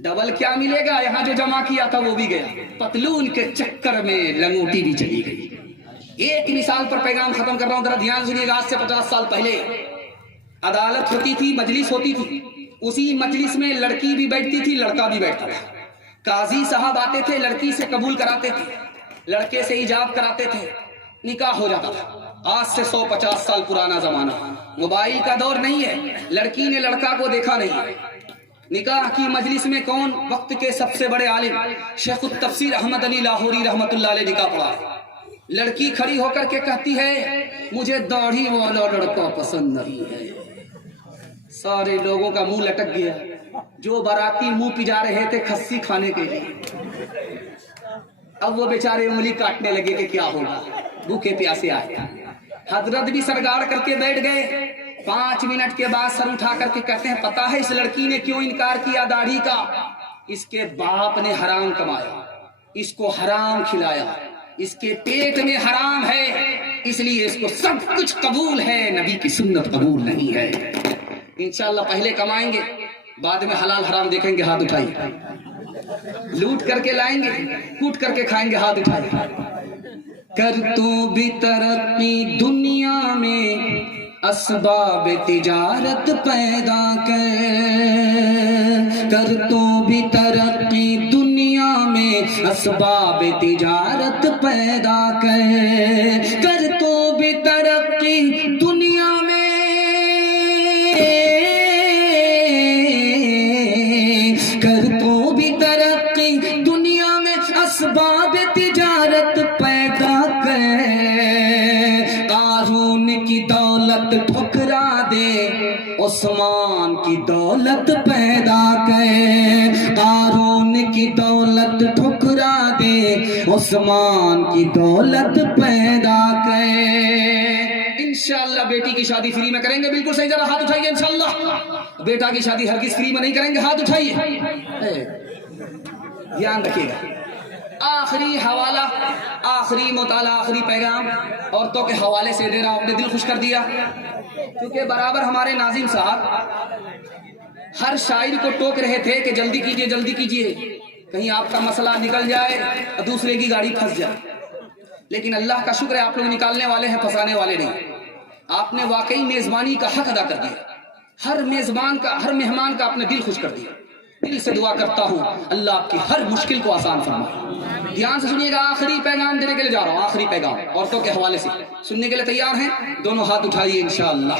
ڈبل کیا ملے گا یہاں جو جمع کیا تھا وہ بھی گیا پتلون کے چکر میں لنگوٹی بھی چلی گئی ایک مثال پر پیغام ختم کر رہا ہوں ذرا دھیان سنیے گا آج سے 50 سال پہلے عدالت ہوتی تھی مجلس ہوتی تھی اسی مجلس میں لڑکی بھی بیٹھتی تھی لڑکا بھی بیٹھتا تھا قاضی صاحب آتے تھے لڑکی سے قبول کراتے تھے لڑکے سے ایجاب کراتے تھے نکاح ہو جاتا تھا آج سے 150 سال پرانا زمانہ موبائل کا دور نہیں ہے لڑکی نے لڑکا کو دیکھا نہیں نکاح کی مجلس میں کون وقت کے سب سے بڑے عالم شیخ التفسیر احمد علی لاہوری رحمت اللہ علیہ نکاح پڑھا ہے لڑکی کھڑی ہو کر کے کہتی ہے مجھے داڑھی والا لڑکا پسند نہیں ہے سارے لوگوں کا منہ لٹک گیا جو باراتی منہ پجا رہے تھے کھسی کھانے کے لیے اب وہ بیچارے انگلی کاٹنے لگے کہ کیا ہوگا بھوکے پیاسے آئے حضرت بھی سرگاڑ کر کے بیٹھ گئے 5 منٹ کے بعد سر اٹھا کر کے کہتے ہیں پتا ہے اس لڑکی نے کیوں انکار کیا داڑھی کا اس کے باپ نے حرام کمایا اس کو حرام کھلایا، اس کے پیٹ میں حرام ہے، اس لیے اس کو سب کچھ قبول ہے، نبی کی سنت قبول نہیں ہے۔ انشاءاللہ پہلے کمائیں گے، بعد میں حلال حرام دیکھیں گے، ہاتھ اٹھائیے۔ لوٹ کر کے لائیں گے، کوٹ کر کے کھائیں گے، ہاتھ اٹھائیے۔ کر تو بھی ترقی دنیا میں اسباب تجارت پیدا کر تو بھی ترقی دنیا میں اسباب تجارت پیدا کر تو بھی ترقی دنیا میں کر تو بھی ترقی دنیا میں اسباب تجارت پیدا کر قارون کی دولت ٹھکرا دے عثمان کی دولت پیدا کر قارون کی دولت ٹھکرا دے عثمان کی دولت پیدا کر۔ انشاءاللہ بیٹی کی شادی فری میں کریں گے، بالکل صحیح، ذرا ہاتھ اٹھائیے۔ انشاءاللہ بیٹا کی شادی ہرگز فری میں نہیں کریں گے، ہاتھ اٹھائیے، دھیان رکھیے گا۔ آخری حوالہ، آخری مطالعہ، آخری پیغام عورتوں کے حوالے سے دے رہا، آپ نے دل خوش کر دیا، کیونکہ برابر ہمارے ناظم صاحب ہر شاعر کو ٹوک رہے تھے کہ جلدی کیجئے، جلدی کیجئے، کہیں آپ کا مسئلہ نکل جائے اور دوسرے کی گاڑی پھنس جائے۔ لیکن اللہ کا شکر ہے آپ لوگ نکالنے والے ہیں، پھنسانے والے نہیں۔ آپ نے واقعی میزبانی کا حق ادا کر دیا، ہر میزبان کا، ہر مہمان کا آپ نے دل خوش کر دیا۔ دل سے دعا کرتا ہوں اللہ آپ کی ہر مشکل کو آسان فرمائے۔ دھیان سے سنیے گا، آخری پیغام دینے کے لیے جا رہا ہوں، آخری پیغام عورتوں کے حوالے سے۔ سننے کے لیے تیار ہیں؟ دونوں ہاتھ اٹھائیے انشاءاللہ۔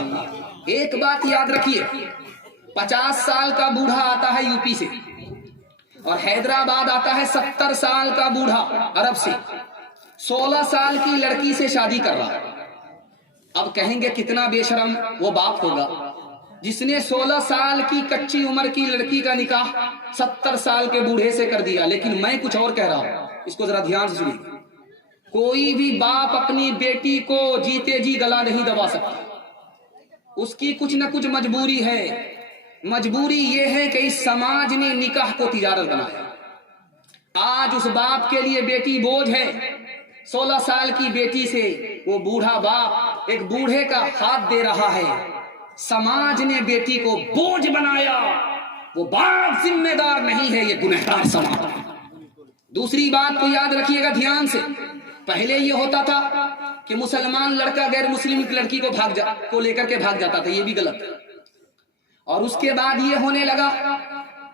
ایک بات یاد رکھیے، 50 سال کا بوڑھا آتا ہے یو پی سے، اور حیدرآباد آتا ہے 70 سال کا بوڑھا عرب سے، 16 سال کی لڑکی سے شادی کر رہا ہے۔ اب کہیں گے کتنا بے شرم وہ باپ ہوگا جس نے 16 سال کی کچی عمر کی لڑکی کا نکاح 70 سال کے بوڑھے سے کر دیا۔ لیکن میں کچھ اور کہہ رہا ہوں، اس کو ذرا دھیان سے سنیے۔ کوئی بھی باپ اپنی بیٹی کو جیتے جی گلا نہیں دبا سکتا، اس کی کچھ نہ کچھ مجبوری ہے۔ مجبوری یہ ہے کہ اس سماج نے نکاح کو تجارت بنایا۔ آج اس باپ کے لیے بیٹی بوجھ ہے، 16 سال کی بیٹی سے وہ بوڑھا باپ ایک بوڑھے کا ہاتھ دے رہا ہے۔ سماج نے بیٹی کو بوجھ بنایا، وہ باپ ذمہ دار نہیں ہے، یہ گنہگار سماج ہے۔ دوسری بات کو یاد رکھیے گا دھیان سے، پہلے یہ ہوتا تھا کہ مسلمان لڑکا غیر مسلم کی لڑکی کو لے کر کے بھاگ جاتا تھا، یہ بھی غلط ہے۔ اور اس کے بعد یہ ہونے لگا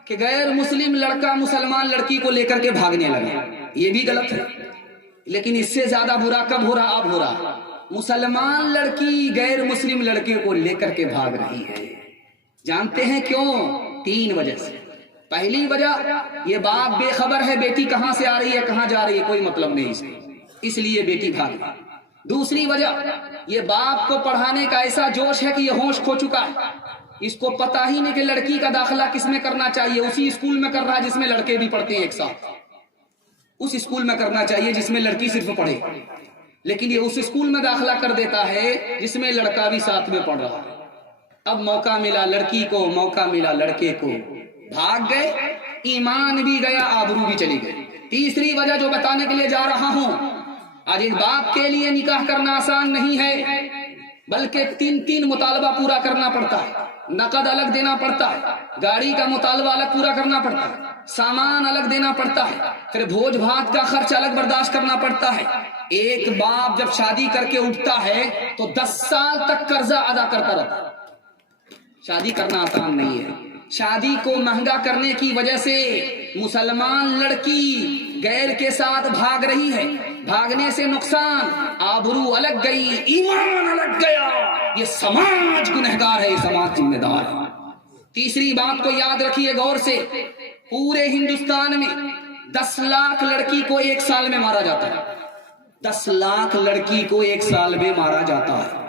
کہ غیر مسلم لڑکا مسلمان لڑکی کو لے کر کے بھاگنے لگا، یہ بھی غلط ہے۔ لیکن اس سے زیادہ برا کب ہو رہا؟ اب ہو رہا، مسلمان لڑکی غیر مسلم لڑکے کو لے کر کے بھاگ رہی ہے۔ جانتے ہیں کیوں؟ 3 وجہ سے۔ پہلی وجہ، یہ باپ بے خبر ہے بیٹی کہاں سے آ رہی ہے، کہاں جا رہی ہے، کوئی مطلب نہیں اس لیے بیٹی بھاگ رہی۔ دوسری وجہ، یہ باپ کو پڑھانے کا ایسا جوش ہے کہ یہ ہوش کھو چکا ہے، اس کو پتا ہی نہیں کہ لڑکی کا داخلہ کس میں کرنا چاہیے۔ اسی اسکول میں کر رہا ہے جس میں لڑکے بھی پڑھتے ہیں ایک ساتھ، اس اسکول میں کرنا چاہیے جس میں لڑکی صرف پڑھے، لیکن یہ اس اسکول میں داخلہ کر دیتا ہے جس میں لڑکا بھی ساتھ میں پڑھ رہا ہے۔ اب موقع ملا لڑکی کو، موقع ملا لڑکے کو، بھاگ گئے، ایمان بھی گیا، آبرو بھی چلی گئی۔ تیسری وجہ جو بتانے کے لیے جا رہا ہوں، آج ایک باپ کے لیے نکاح کرنا آسان نہیں ہے، بلکہ 3 مطالبہ پورا کرنا پڑتا ہے، نقد الگ دینا پڑتا ہے، گاڑی کا مطالبہ الگ پورا کرنا پڑتا ہے، سامان الگ دینا پڑتا ہے، پھر بھوج بھات کا خرچ الگ برداشت کرنا پڑتا ہے۔ ایک باپ جب شادی کر کے اٹھتا ہے تو 10 سال تک قرضہ ادا کرتا رہتا ہے۔ شادی کرنا آسان نہیں ہے۔ شادی کو مہنگا کرنے کی وجہ سے مسلمان لڑکی غیر کے ساتھ بھاگ رہی ہے، بھاگنے سے نقصان، آبرو الگ گئی، ایمان الگ گیا، یہ سماج گنہگار ہے، یہ سماج ذمہ دار ہے۔ تیسری بات کو یاد رکھیے غور سے، پورے ہندوستان میں 10 لاکھ لڑکی کو 1 سال میں مارا جاتا ہے، 10 لاکھ لڑکی کو 1 سال میں مارا جاتا ہے۔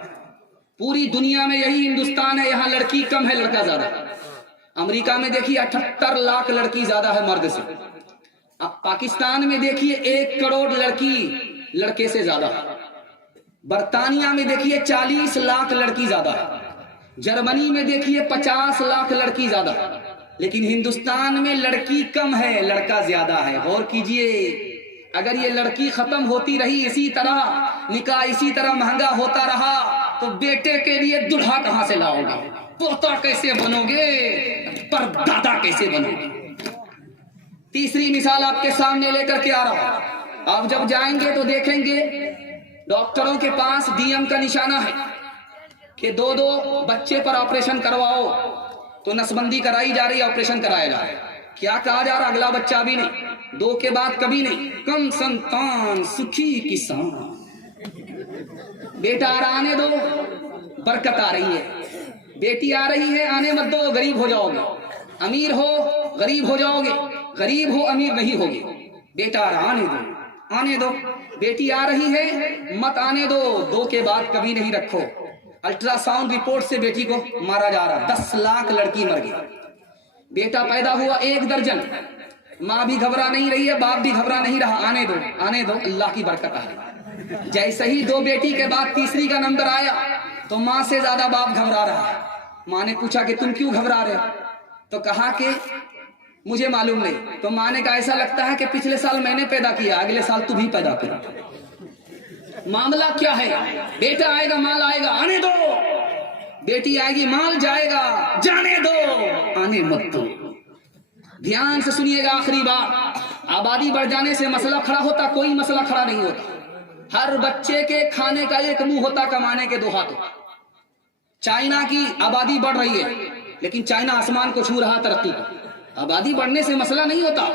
پوری دنیا میں یہی ہندوستان ہے، یہاں لڑکی کم ہے، لڑکا زیادہ ہے۔ امریکہ میں دیکھیے 78 لاکھ لڑکی زیادہ ہے مرد سے۔ اب پاکستان میں دیکھیے 1 کروڑ لڑکی لڑکے سے زیادہ ہے۔ برطانیہ میں دیکھیے 40 لاکھ لڑکی زیادہ ہے۔ جرمنی میں دیکھیے 50 لاکھ لڑکی زیادہ ہے۔ لیکن ہندوستان میں لڑکی کم ہے، لڑکا زیادہ ہے۔ غور کیجئے اگر یہ لڑکی ختم ہوتی رہی اسی طرح, نکاح اسی طرح مہنگا ہوتا رہا, تو بیٹے کے لیے دلہا کہاں سے لاؤ گے, پوتا کیسے بنو گے, پر دادا کیسے بنو گے. تیسری مثال آپ کے سامنے لے کر کے آ رہا ہوں. آپ جب جائیں گے تو دیکھیں گے ڈاکٹروں کے پاس DM کا نشانہ ہے کہ 2 بچے پر آپریشن کرواؤ, تو نسبندی کرائی جا رہی ہے, آپریشن کرایا جا رہا ہے. کیا کہا جا رہا, اگلا بچہ بھی نہیں, 2 کے بعد کبھی نہیں, کم سنتان سکھی کسان. بیٹا آ رہا, آنے دو, برکت آ رہی ہے. بیٹی آ رہی ہے, آنے مت دو, غریب ہو جاؤ گے. امیر ہو غریب ہو جاؤ گے, غریب ہو امیر نہیں ہوگے. بیٹا آ رہا, آنے دو, آنے دو. بیٹی آ رہی ہے, مت آنے دو, 2 کے بعد کبھی نہیں رکھو. الٹرا ساؤنڈ رپورٹ سے بیٹی کو مارا جا رہا, 10 لاکھ لڑکی مر گئی. بیٹا پیدا ہوا 1 درجن, ماں بھی گھبرا نہیں رہی ہے, باپ بھی گھبرا نہیں رہا, آنے دو, آنے دو, اللہ کی برکت آ رہی. جیسے ہی 2 بیٹی کے بعد تیسری کا نمبر آیا تو ماں سے زیادہ باپ گھبرا رہا ہے. ماں نے پوچھا کہ تم کیوں گھبرا رہے, تو کہا کہ مجھے معلوم نہیں. تو ماں نے کہا ایسا لگتا ہے کہ پچھلے سال میں نے پیدا کیا, اگلے سال تو بھی پیدا کرا. معاملہ کیا ہے, بیٹا آئے گا مال آئے گا, آنے دو. بیٹی آئے گی مال جائے گا, جانے دو, آنے مت دو. دھیان سے سنیے گا, آخری بات. آبادی بڑھ جانے سے مسئلہ کھڑا ہوتا, کوئی مسئلہ کھڑا نہیں ہوتا. ہر بچے کے کھانے کا 1 منہ ہوتا, کمانے کے 2 ہاتھ. چائنا کی آبادی بڑھ رہی ہے, لیکن چائنا آسمان کو چھو رہا ترقی کا. آبادی بڑھنے سے مسئلہ نہیں ہوتا,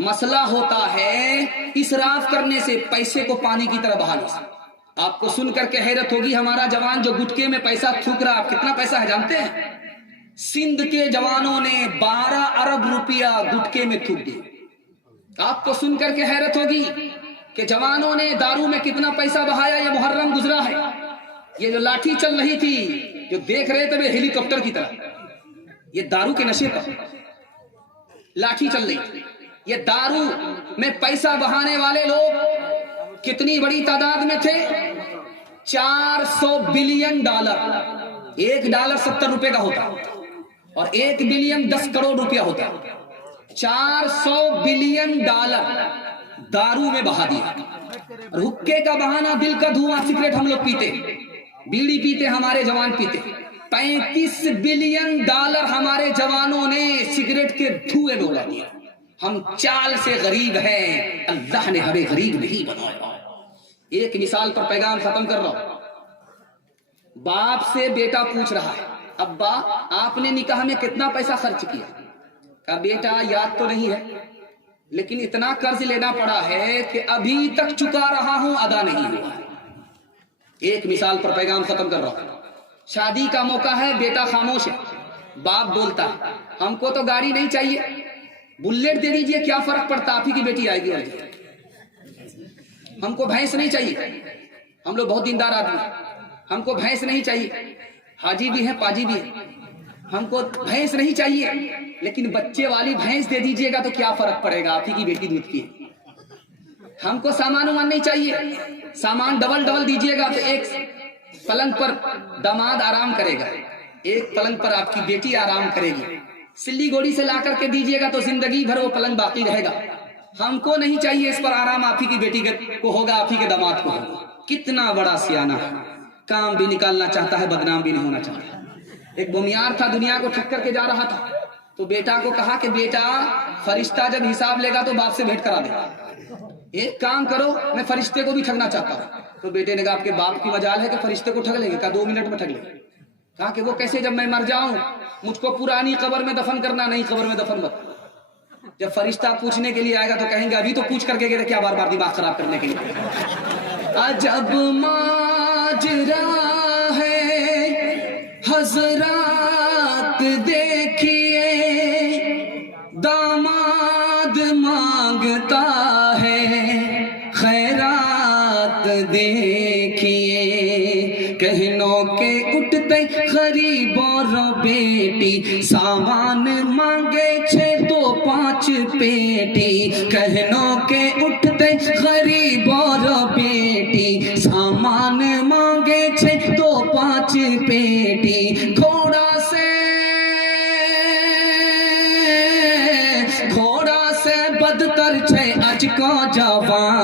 مسئلہ ہوتا ہے اسراف کرنے سے, پیسے کو پانی کی طرح بہانے سے. آپ کو سن کر کے حیرت ہوگی, ہمارا جوان جو گٹکے میں پیسہ تھوک رہا, آپ کتنا پیسہ ہے جانتے ہیں؟ سندھ کے جوانوں نے 12 ارب روپیہ گٹکے میں تھوک دی. آپ کو سن کر کے حیرت ہوگی کہ جوانوں نے دارو میں کتنا پیسہ بہایا. یہ محرم گزرا ہے, یہ جو لاٹھی چل رہی تھی, جو دیکھ رہے تھے ہیلی کاپٹر کی طرح, یہ دارو کے نشے پر لاٹھی چل رہی تھی. یہ دارو میں پیسہ بہانے والے لوگ کتنی بڑی تعداد میں تھے, 400 بلین ڈالر. $1 70 روپے کا ہوتا, اور 1 بلین 10 کروڑ روپیہ ہوتا. 400 بلین ڈالر دارو میں بہا دیا. اور حکے کا بہانا, دل کا دھواں, سگریٹ ہم لوگ پیتے, بیڑی پیتے, ہمارے جوان پیتے. 35 بلین ڈالر ہمارے جوانوں نے سگریٹ کے دھوئے میں اڑا دیا. ہم چال سے غریب ہیں, اللہ نے ہمیں غریب نہیں بنایا. ایک مثال پر پیغام ختم کر رہا ہوں. باپ سے بیٹا پوچھ رہا ہے, ابا آپ نے نکاح میں کتنا پیسہ خرچ کیا؟ کہا بیٹا یاد تو نہیں ہے, لیکن اتنا قرض لینا پڑا ہے کہ ابھی تک چکا رہا ہوں, ادا نہیں ہوا. ایک مثال پر پیغام ختم کر رہا ہوں. شادی کا موقع ہے, بیٹا خاموش ہے, باپ بولتا ہے ہم کو تو گاڑی نہیں چاہیے, بلیٹ دے دیجئے, کیا فرق پڑتا, آپ ہی کی بیٹی آئے گی. ہم کو بھینس نہیں چاہیے, ہم لوگ بہت دیندار آدمی, ہم کو بھینس نہیں چاہیے, حاجی بھی ہیں پاجی بھی ہیں, ہم کو بھینس نہیں چاہیے, لیکن بچے والی بھینس دے دیجئے گا تو کیا فرق پڑے گا, آپ ہی کی بیٹی دودھ کی. ہم کو سامان وامان نہیں چاہیے, سامان ڈبل دیجئے گا تو ایک پلنگ پر داماد آرام کرے گا, ایک پلنگ پر آپ کی بیٹی آرام کرے گی. سلی گوڑی سے لا کر کے دیجئے گا تو زندگی بھر وہ پلنگ باقی رہے گا. ہم کو نہیں چاہیے اس پر آرام, آپ ہی کی بیٹی کو ہوگا, آپ ہی کے داماد کو ہوگا. کتنا بڑا سیانہ ہے, کام بھی نکالنا چاہتا ہے, بدنام بھی نہیں ہونا چاہتا. ایک بمیار تھا, دنیا کو ٹھک کر کے جا رہا تھا, تو بیٹا کو کہا کہ بیٹا فرشتہ جب حساب لے گا تو باپ سے بھیٹ کرا دے گا, ایک کام کرو, میں فرشتے کو بھی ٹھگنا چاہتا ہوں. تو بیٹے نے کہا آپ کے باپ کی مجال ہے کہ فرشتے کو ٹھگ لیں گے؟ کہا 2 منٹ میں ٹھگ لیں گے. کہا کہ وہ کیسے, جب میں مر جاؤں مجھ کو پرانی قبر میں دفن کرنا, نہیں قبر میں دفن مت. جب فرشتہ پوچھنے کے لیے آئے گا تو کہیں گے ابھی تو پوچھ کر کے گئے, کیا بار بار دماغ خراب کرنے کے لیے. عجب ماجرا ہے حضرات دیکھیے, داماد مانگتا ہے خیرات دیکھیے, کہنوں کے اٹھتے غریب اور بیٹی, سامان مانگے 6 تو 5 پیٹی. کہنوں کے اٹھتے غریب اور بیٹی, سامان مانگے 6 تو 5 پیٹی. گھوڑا سے بدتر 6 اج کا جوان,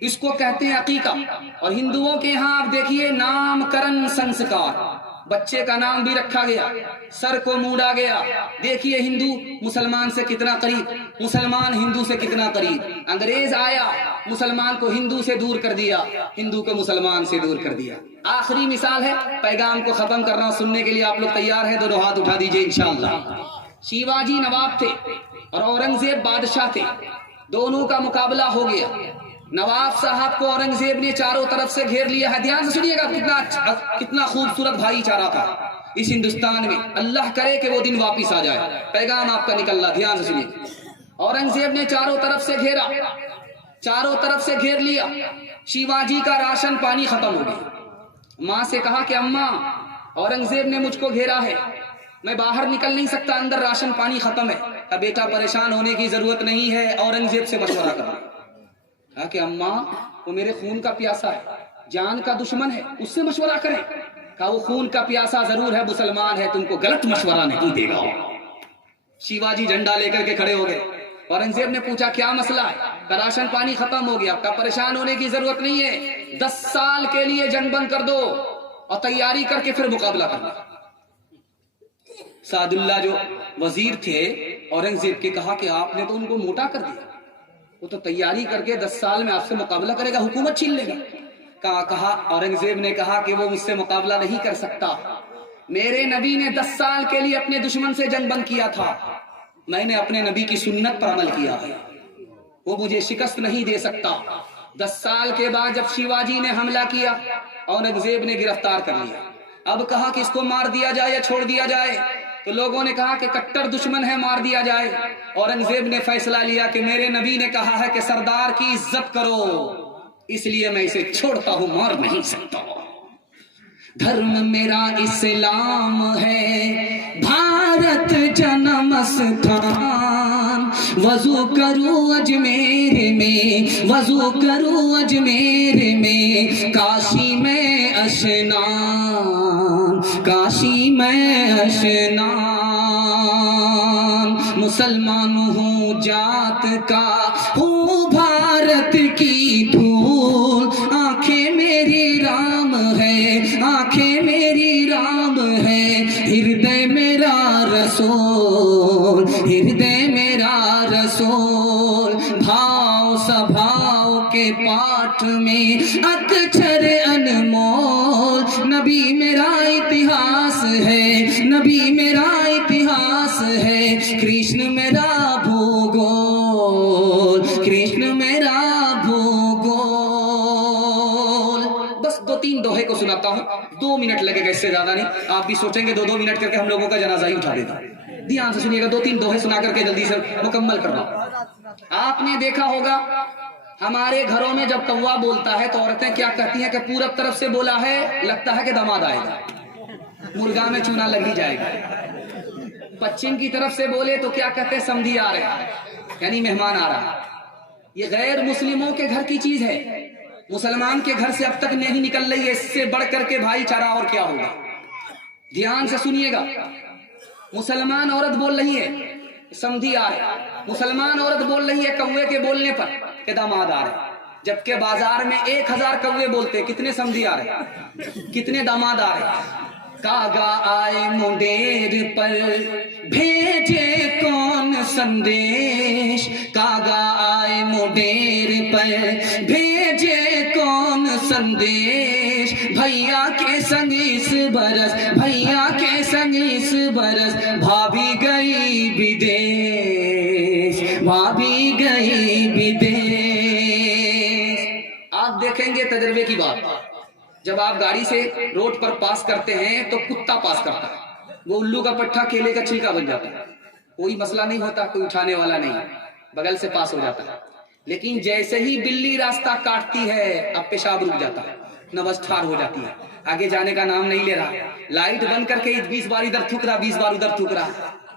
اس کو کہتے ہیں عقیقہ. اور ہندوؤں کے ہاں آپ دیکھیے نام کرن سنسکار، بچے کا نام بھی رکھا گیا، سر کو مونڈا گیا. دیکھیے ہندو مسلمان سے کتنا قریب، مسلمان ہندو سے کتنا قریب. انگریز آیا مسلمان کو ہندو سے دور کر دیا، ہندو کو مسلمان سے دور کر دیا. آخری مثال ہے، پیغام کو ختم کر رہا ہوں، سننے کے لیے آپ لوگ تیار ہیں؟ دونوں ہاتھ اٹھا دیجئے انشاءاللہ. شیواجی نواب تھے اور اورنگزیب بادشاہ تھے، دونوں کا مقابلہ ہو گیا. نواب صاحب کو اورنگزیب نے چاروں طرف سے گھیر لیا ہے. دھیان سے سنیے گا، کتنا خوبصورت بھائی چارہ تھا اس ہندوستان میں. اللہ کرے کہ وہ دن واپس آ جائے. پیغام آپ کا نکل رہا، دھیان سے سنیے. اورنگزیب نے چاروں طرف سے گھیرا، چاروں طرف سے گھیر لیا. شیواجی کا راشن پانی ختم ہو گیا. ماں سے کہا کہ اماں اورنگزیب نے مجھ کو گھیرا ہے، میں باہر نکل نہیں سکتا، اندر راشن پانی ختم ہے. اب بیٹا پریشان ہونے کی ضرورت نہیں ہے، اورنگزیب سے مشورہ کرو. کہا کہ اماں وہ میرے خون کا پیاسا ہے، جان کا دشمن ہے، اس سے مشورہ کریں. کہا وہ خون کا پیاسا ضرور ہے، مسلمان ہے، تم کو غلط مشورہ نہیں دے گا. شیواجی جھنڈا لے کر کے کھڑے ہو گئے. اورنگزیب نے پوچھا کیا مسئلہ ہے؟ راشن پانی ختم ہو گیا. کا پریشان ہونے کی ضرورت نہیں ہے، 10 سال کے لیے جنگ بند کر دو اور تیاری کر کے پھر مقابلہ کرنا. سعد اللہ جو وزیر تھے اورنگزیب کے، کہا کہ آپ نے تو ان کو موٹا کر دیا، وہ تو تیاری کر کے 10 سال میں آپ سے مقابلہ کرے گا، حکومت چھین لے گا. کہا اورنگزیب نے کہا کہ وہ مجھ سے مقابلہ نہیں کر سکتا. میرے نبی نے 10 سال کے لیے اپنے دشمن سے جنگ بند کیا تھا، میں نے اپنے نبی کی سنت پر عمل کیا ہے، وہ مجھے شکست نہیں دے سکتا. 10 سال کے بعد جب شیواجی نے حملہ کیا، اورنگزیب نے گرفتار کر لیا. اب کہا کہ اس کو مار دیا جائے یا چھوڑ دیا جائے، تو لوگوں نے کہا کہ کٹر دشمن ہے، مار دیا جائے. اورنگزیب نے فیصلہ لیا کہ میرے نبی نے کہا ہے کہ سردار کی عزت کرو، اس لیے میں اسے چھوڑتا ہوں، مار نہیں سکتا. دھرم میرا اسلام ہے، بھارت جنم استھان، وضو کروں اجمیر میں، وضو کروں اجمیر میں، کاشی میں اشنان، کاشی میں اشنان. مسلمان ہوں جات کا، ہوں بھارت کی دھول، آنکھیں میری رام ہے، آنکھیں میری رام ہے. ہردے میرا رسول، ہردے میرا رسول، بھاؤ سبھاؤ کے پاٹ میں اکچھر انمول. نبی میرا اتہاس ہے، نبی میرا اتہاس ہے. کرشن میرا بھوگول، کرشن میرا بھوگول. بس 2-3 دوہے کو سناتا ہوں، 2 منٹ لگے گا، اس سے زیادہ نہیں. آپ بھی سوچیں گے 2-2 منٹ کر کے ہم لوگوں کا جنازہ ہی اٹھا دیتا. دھیان سے سنیے گا، 2-3 دوہے سنا کر کے جلدی سے مکمل کرنا. آپ نے دیکھا ہوگا ہمارے گھروں میں جب کوا بولتا ہے تو عورتیں کیا کہتی ہیں کہ پورب طرف سے بولا ہے، لگتا ہے کہ داماد آئے گا، مرغا میں چونا لگ ہی جائے گا. پچھم کی طرف سے بولے تو کیا کہتے ہیں، سمدھی آ رہے، یعنی مہمان آ رہا. یہ غیر مسلموں کے گھر کی چیز ہے، مسلمان کے گھر سے اب تک نہیں نکل رہی ہے. اس سے بڑھ کر کے بھائی چارہ اور کیا ہوگا. دھیان سے سنیے گا، مسلمان عورت بول رہی ہے سمدھی آ رہے، مسلمان عورت بول رہی ہے کوے کے بولنے پر کہ داماد آ رہے، جبکہ بازار میں 1000 کوے بولتے، کتنے سمدھی آ رہے، کتنے داماد آ رہے. کاغا آئے منڈیر پر بھیجے کون سندیش، کاغا آئے منڈیر پر بھیجے کون سندیش. بھیا کے سنگ اس برس، بھیا کے سنگ اس برس، بھابھی گئی بدیش، بھابھی گئی بدیش. آپ دیکھیں گے تجربے کی بات، جب آپ گاڑی سے روڈ پر پاس کرتے ہیں تو کتا پاس کرتا ہے، وہ الو کا پٹھا کیلے کا چھلکا بن جاتا ہے، کوئی مسئلہ نہیں ہوتا، کوئی اٹھانے والا نہیں، بغل سے پاس ہو جاتا ہے. لیکن جیسے ہی بلی راستہ کاٹتی ہے اب پیشاب رک جاتا ہے، نبض ٹھار ہو جاتی ہے، آگے جانے کا نام نہیں لے رہا. لائٹ بند کر کے 20 بار ادھر تھوک رہا، 20 بار ادھر تھوک رہا.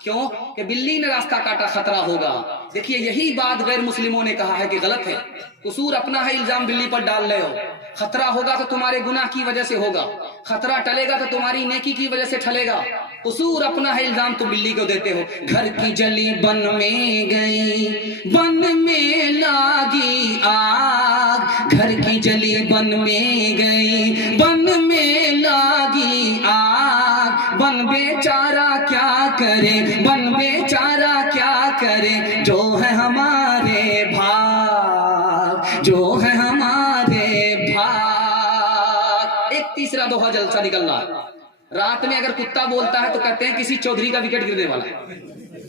کیوں کہ بلی نے راستہ کاٹا، خطرہ ہوگا. دیکھیے یہی بات غیر مسلموں نے کہا ہے کہ غلط ہے، قصور اپنا ہے، الزام بلی پر ڈال رہے ہو. خطرہ ہوگا تو تمہارے گناہ کی وجہ سے ہوگا، خطرہ ٹلے گا تو تمہاری نیکی کی وجہ سے ٹلے گا. قصور اپنا ہے، الزام تم بلی کو دیتے ہو. گھر کی جلی بن میں گئی، بن میں لاگی آگ، گھر کی جلی بن میں گئی، بن میں لاگی آگ، بن بیچارہ کیا کرے، بن بیچارہ کیا کرے، جو ہے ہمارے بھاگ، جو ہے ہمارے بھاگ۔ ایک تیسرا دوہا جلسہ نکل رہا ہے، رات میں اگر کتا بولتا ہے تو کہتے ہیں کسی چودھری کا وکٹ گرنے والا ہے،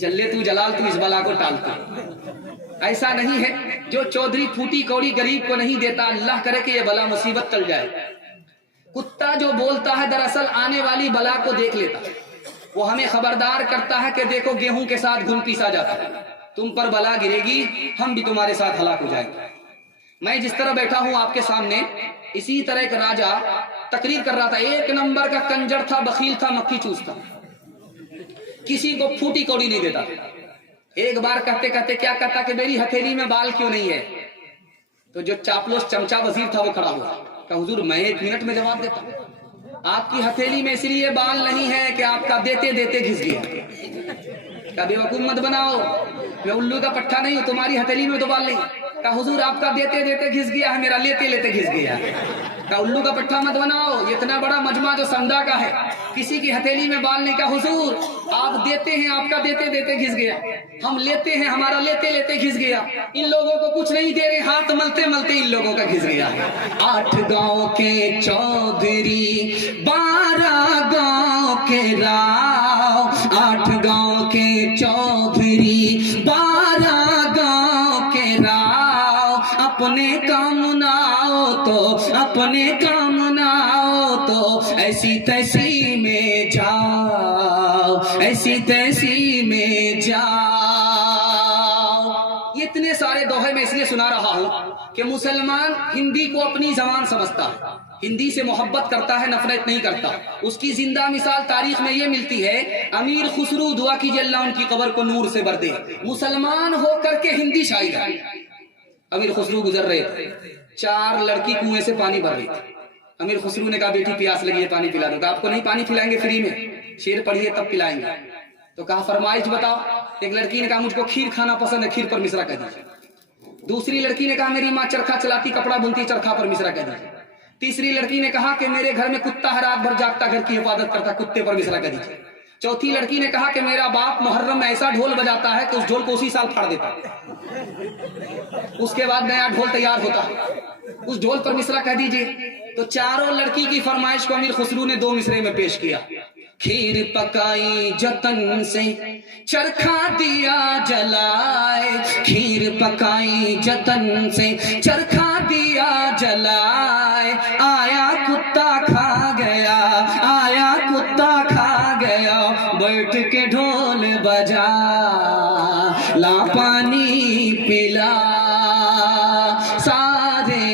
جلے تو جلال تو اس بلا کو ٹالتا۔ ایسا نہیں ہے، جو چودھری پھوٹی کوڑی غریب کو نہیں دیتا، اللہ کرے کہ یہ بلا مصیبت ٹل جائے۔ کتا جو بولتا ہے دراصل آنے والی بلا کو دیکھ لیتا، وہ ہمیں خبردار کرتا ہے کہ دیکھو گیہوں کے ساتھ گھن پیسا جاتا ہے، تم پر بلا گرے گی، ہم بھی تمہارے ساتھ ہلاک ہو جائیں گے۔ میں جس طرح بیٹھا ہوں آپ کے سامنے، اسی طرح ایک راجا تقریر کر رہا تھا، ایک نمبر کا کنجر تھا، بخیل تھا، مکھی چوس تھا، کسی کو پھوٹی کوڑی نہیں دیتا۔ ایک بار کہتے کہتے کیا کہتا کہ میری ہتھیلی میں بال کیوں نہیں ہے؟ تو جو چاپلوس چمچا وزیر تھا وہ کھڑا ہوا کہ حضور میں 1 منٹ میں جواب دیتا ہوں، آپ کی ہتھیلی میں اس لیے بال نہیں ہے کہ آپ کا دیتے دیتے گھس گیا۔ کہ بیوقوف مت بناؤ، میں الو کا پٹھا نہیں ہوں، تمہاری ہتھیلی میں تو بال نہیں۔ کہ حضور آپ کا دیتے دیتے گھس گیا ہے، میرا لیتے لیتے گھس گیا۔ کہ الو کا پٹھا مت بناؤ، اتنا بڑا مجمع جو سندا کا ہے، کسی کی ہتھیلی میں بال نہیں۔ کہ حضور آپ دیتے ہیں، آپ کا دیتے دیتے گھس گیا، ہم لیتے ہیں، ہمارا لیتے لیتے گھس گیا، ان لوگوں کو کچھ نہیں دے رہے، ہاتھ ملتے ملتے ان لوگوں کا گھس گیا۔ 8 گاؤں کے چودھری، 12 گاؤں کے راؤ، 8 گاؤں کے چودھری، 12 گاؤں کے راؤ، اپنے کام نہ آؤ تو، اپنے کام نہ آؤ تو ایسی تیسی میں جاؤ، ایسی تیسی میں جاؤ۔ یہ اتنے سارے دوہے میں اس لیے سنا رہا ہوں کہ مسلمان ہندی کو اپنی زبان سمجھتا ہے، ہندی سے محبت کرتا ہے، نفرت نہیں کرتا۔ اس کی زندہ مثال تاریخ میں یہ ملتی ہے، امیر خسرو، دعا کیجئے اللہ ان کی قبر کو نور سے بھر دے، مسلمان ہو کر کے ہندی شاعر ہے۔ امیر خسرو گزر رہے تھے، 4 لڑکی کنویں سے پانی بھر رہی تھی۔ امیر خسرو نے کہا بیٹی پیاس لگی ہے، پانی پلا دو۔ آپ کو نہیں پانی پلائیں گے فری میں، شعر پڑھیے تب پلائیں گے۔ تو کہا فرمائش بتاؤ۔ ایک لڑکی نے کہا مجھ کو کھیر کھانا پسند ہے، کھیر پر مصرع کہہ دیجیے۔ دوسری لڑکی نے کہا میری ماں چرخا چلاتی، کپڑا بنتی، چرخا پر مصرع کہہ دیجیے۔ تیسری لڑکی نے کہا کہ میرے گھر میں کتا ہے، رات بھر جاگتا، گھر کی حفاظت کرتا، کتے پر مصرع کہہ دیجیے۔ چوتھی لڑکی نے کہا کہ میرا باپ محرم میں ایسا ڈھول بجاتا ہے کہ اس ڈھول کو اسی سال پھاڑ دیتا، اس کے بعد نیا ڈھول تیار ہوتا، اس ڈھول پر مصرع کہہ دیجیے۔ تو چاروں لڑکی کی فرمائش کو امیر خسرو نے 2 مصرے میں پیش کیا۔ کھیر پکائی جتن سے، چرخا دیا جلائے، کھیر پکائی جتن سے، چرخا دیا جلائے، آیا کتا کھا گیا، آیا کتا کھا گیا، بیٹھ کے ڈھول بجا، لا پانی پلا، سارے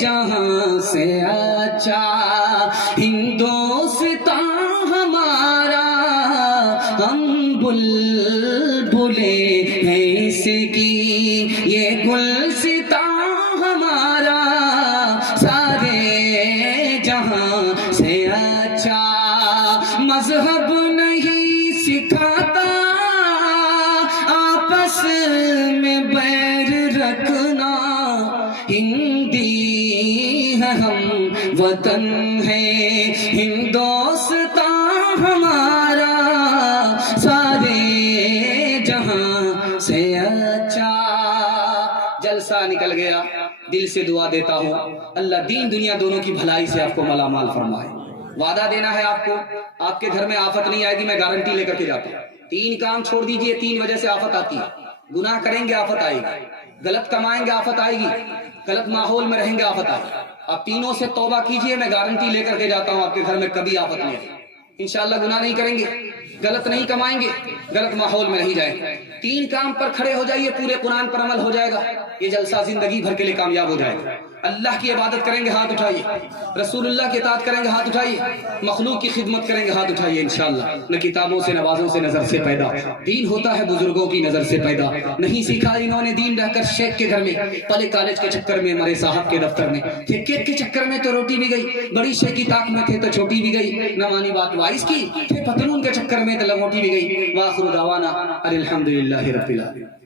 جہاں سے اچھا ہندوستان ہمارا، ہم بلبلے ہیں اس کی، یہ گلستان ہمارا، سارے جہاں سے اچھا، مذہب نہیں سکھاتا آپس میں بیر رکھنا، ہندی ہے ہم وطن ہے ہندوستان ہمارا، سارے جہاں سے اچھا۔ جلسہ نکل گیا، دل سے دعا دیتا ہوں اللہ دین دنیا دونوں کی بھلائی سے آپ کو مالا مال فرمائے۔ وعدہ دینا ہے آپ کو، آپ کے گھر میں آفت نہیں آئے گی، میں گارنٹی لے کر کے جاتا ہوں۔ 3 کام چھوڑ دیجئے، 3 وجہ سے آفت آتی ہے۔ گناہ کریں گے آفت آئے گی، غلط کمائیں گے آفت آئے گی، غلط ماحول میں رہیں گے آفت آئے گی۔ آپ تینوں سے توبہ کیجئے، میں گارنٹی لے کر کے جاتا ہوں آپ کے گھر میں کبھی آفت نہیں آئے۔ انشاءاللہ گناہ نہیں کریں گے، غلط نہیں کمائیں گے، غلط ماحول میں نہیں جائیں گے۔ 3 کام پر کھڑے ہو جائیے، پورے قرآن پر عمل ہو جائے گا، یہ جلسہ زندگی بھر کے لیے کامیاب ہو جائے گا۔ اللہ کی عبادت کریں گے، ہاتھ اٹھائیے، رسول اللہ کی اطاعت کریں گے، ہاتھ اٹھائیے، مخلوق کی خدمت کریں گے، ہاتھ اٹھائیے۔ انشاءاللہ نہ کتابوں سے، نوازوں سے، نظر سے پیدا دین ہوتا ہے، بزرگوں کی نظر سے پیدا نہیں سیکھا انہوں نے دین رہ کر شیخ کے گھر میں، پلے کالج کے چکر میں، مرے صاحب کے دفتر میں تھے، کیک کے چکر میں تو روٹی بھی گئی، بڑی شیخ کی طاق میں تھے تو چھوٹی بھی گئی، نہ مانی بات وائس کی، تھے پتلون کے چکر میں تو لنگوٹی بھی گئی۔ وآخر دعوانا الحمدللہ رب العالمین۔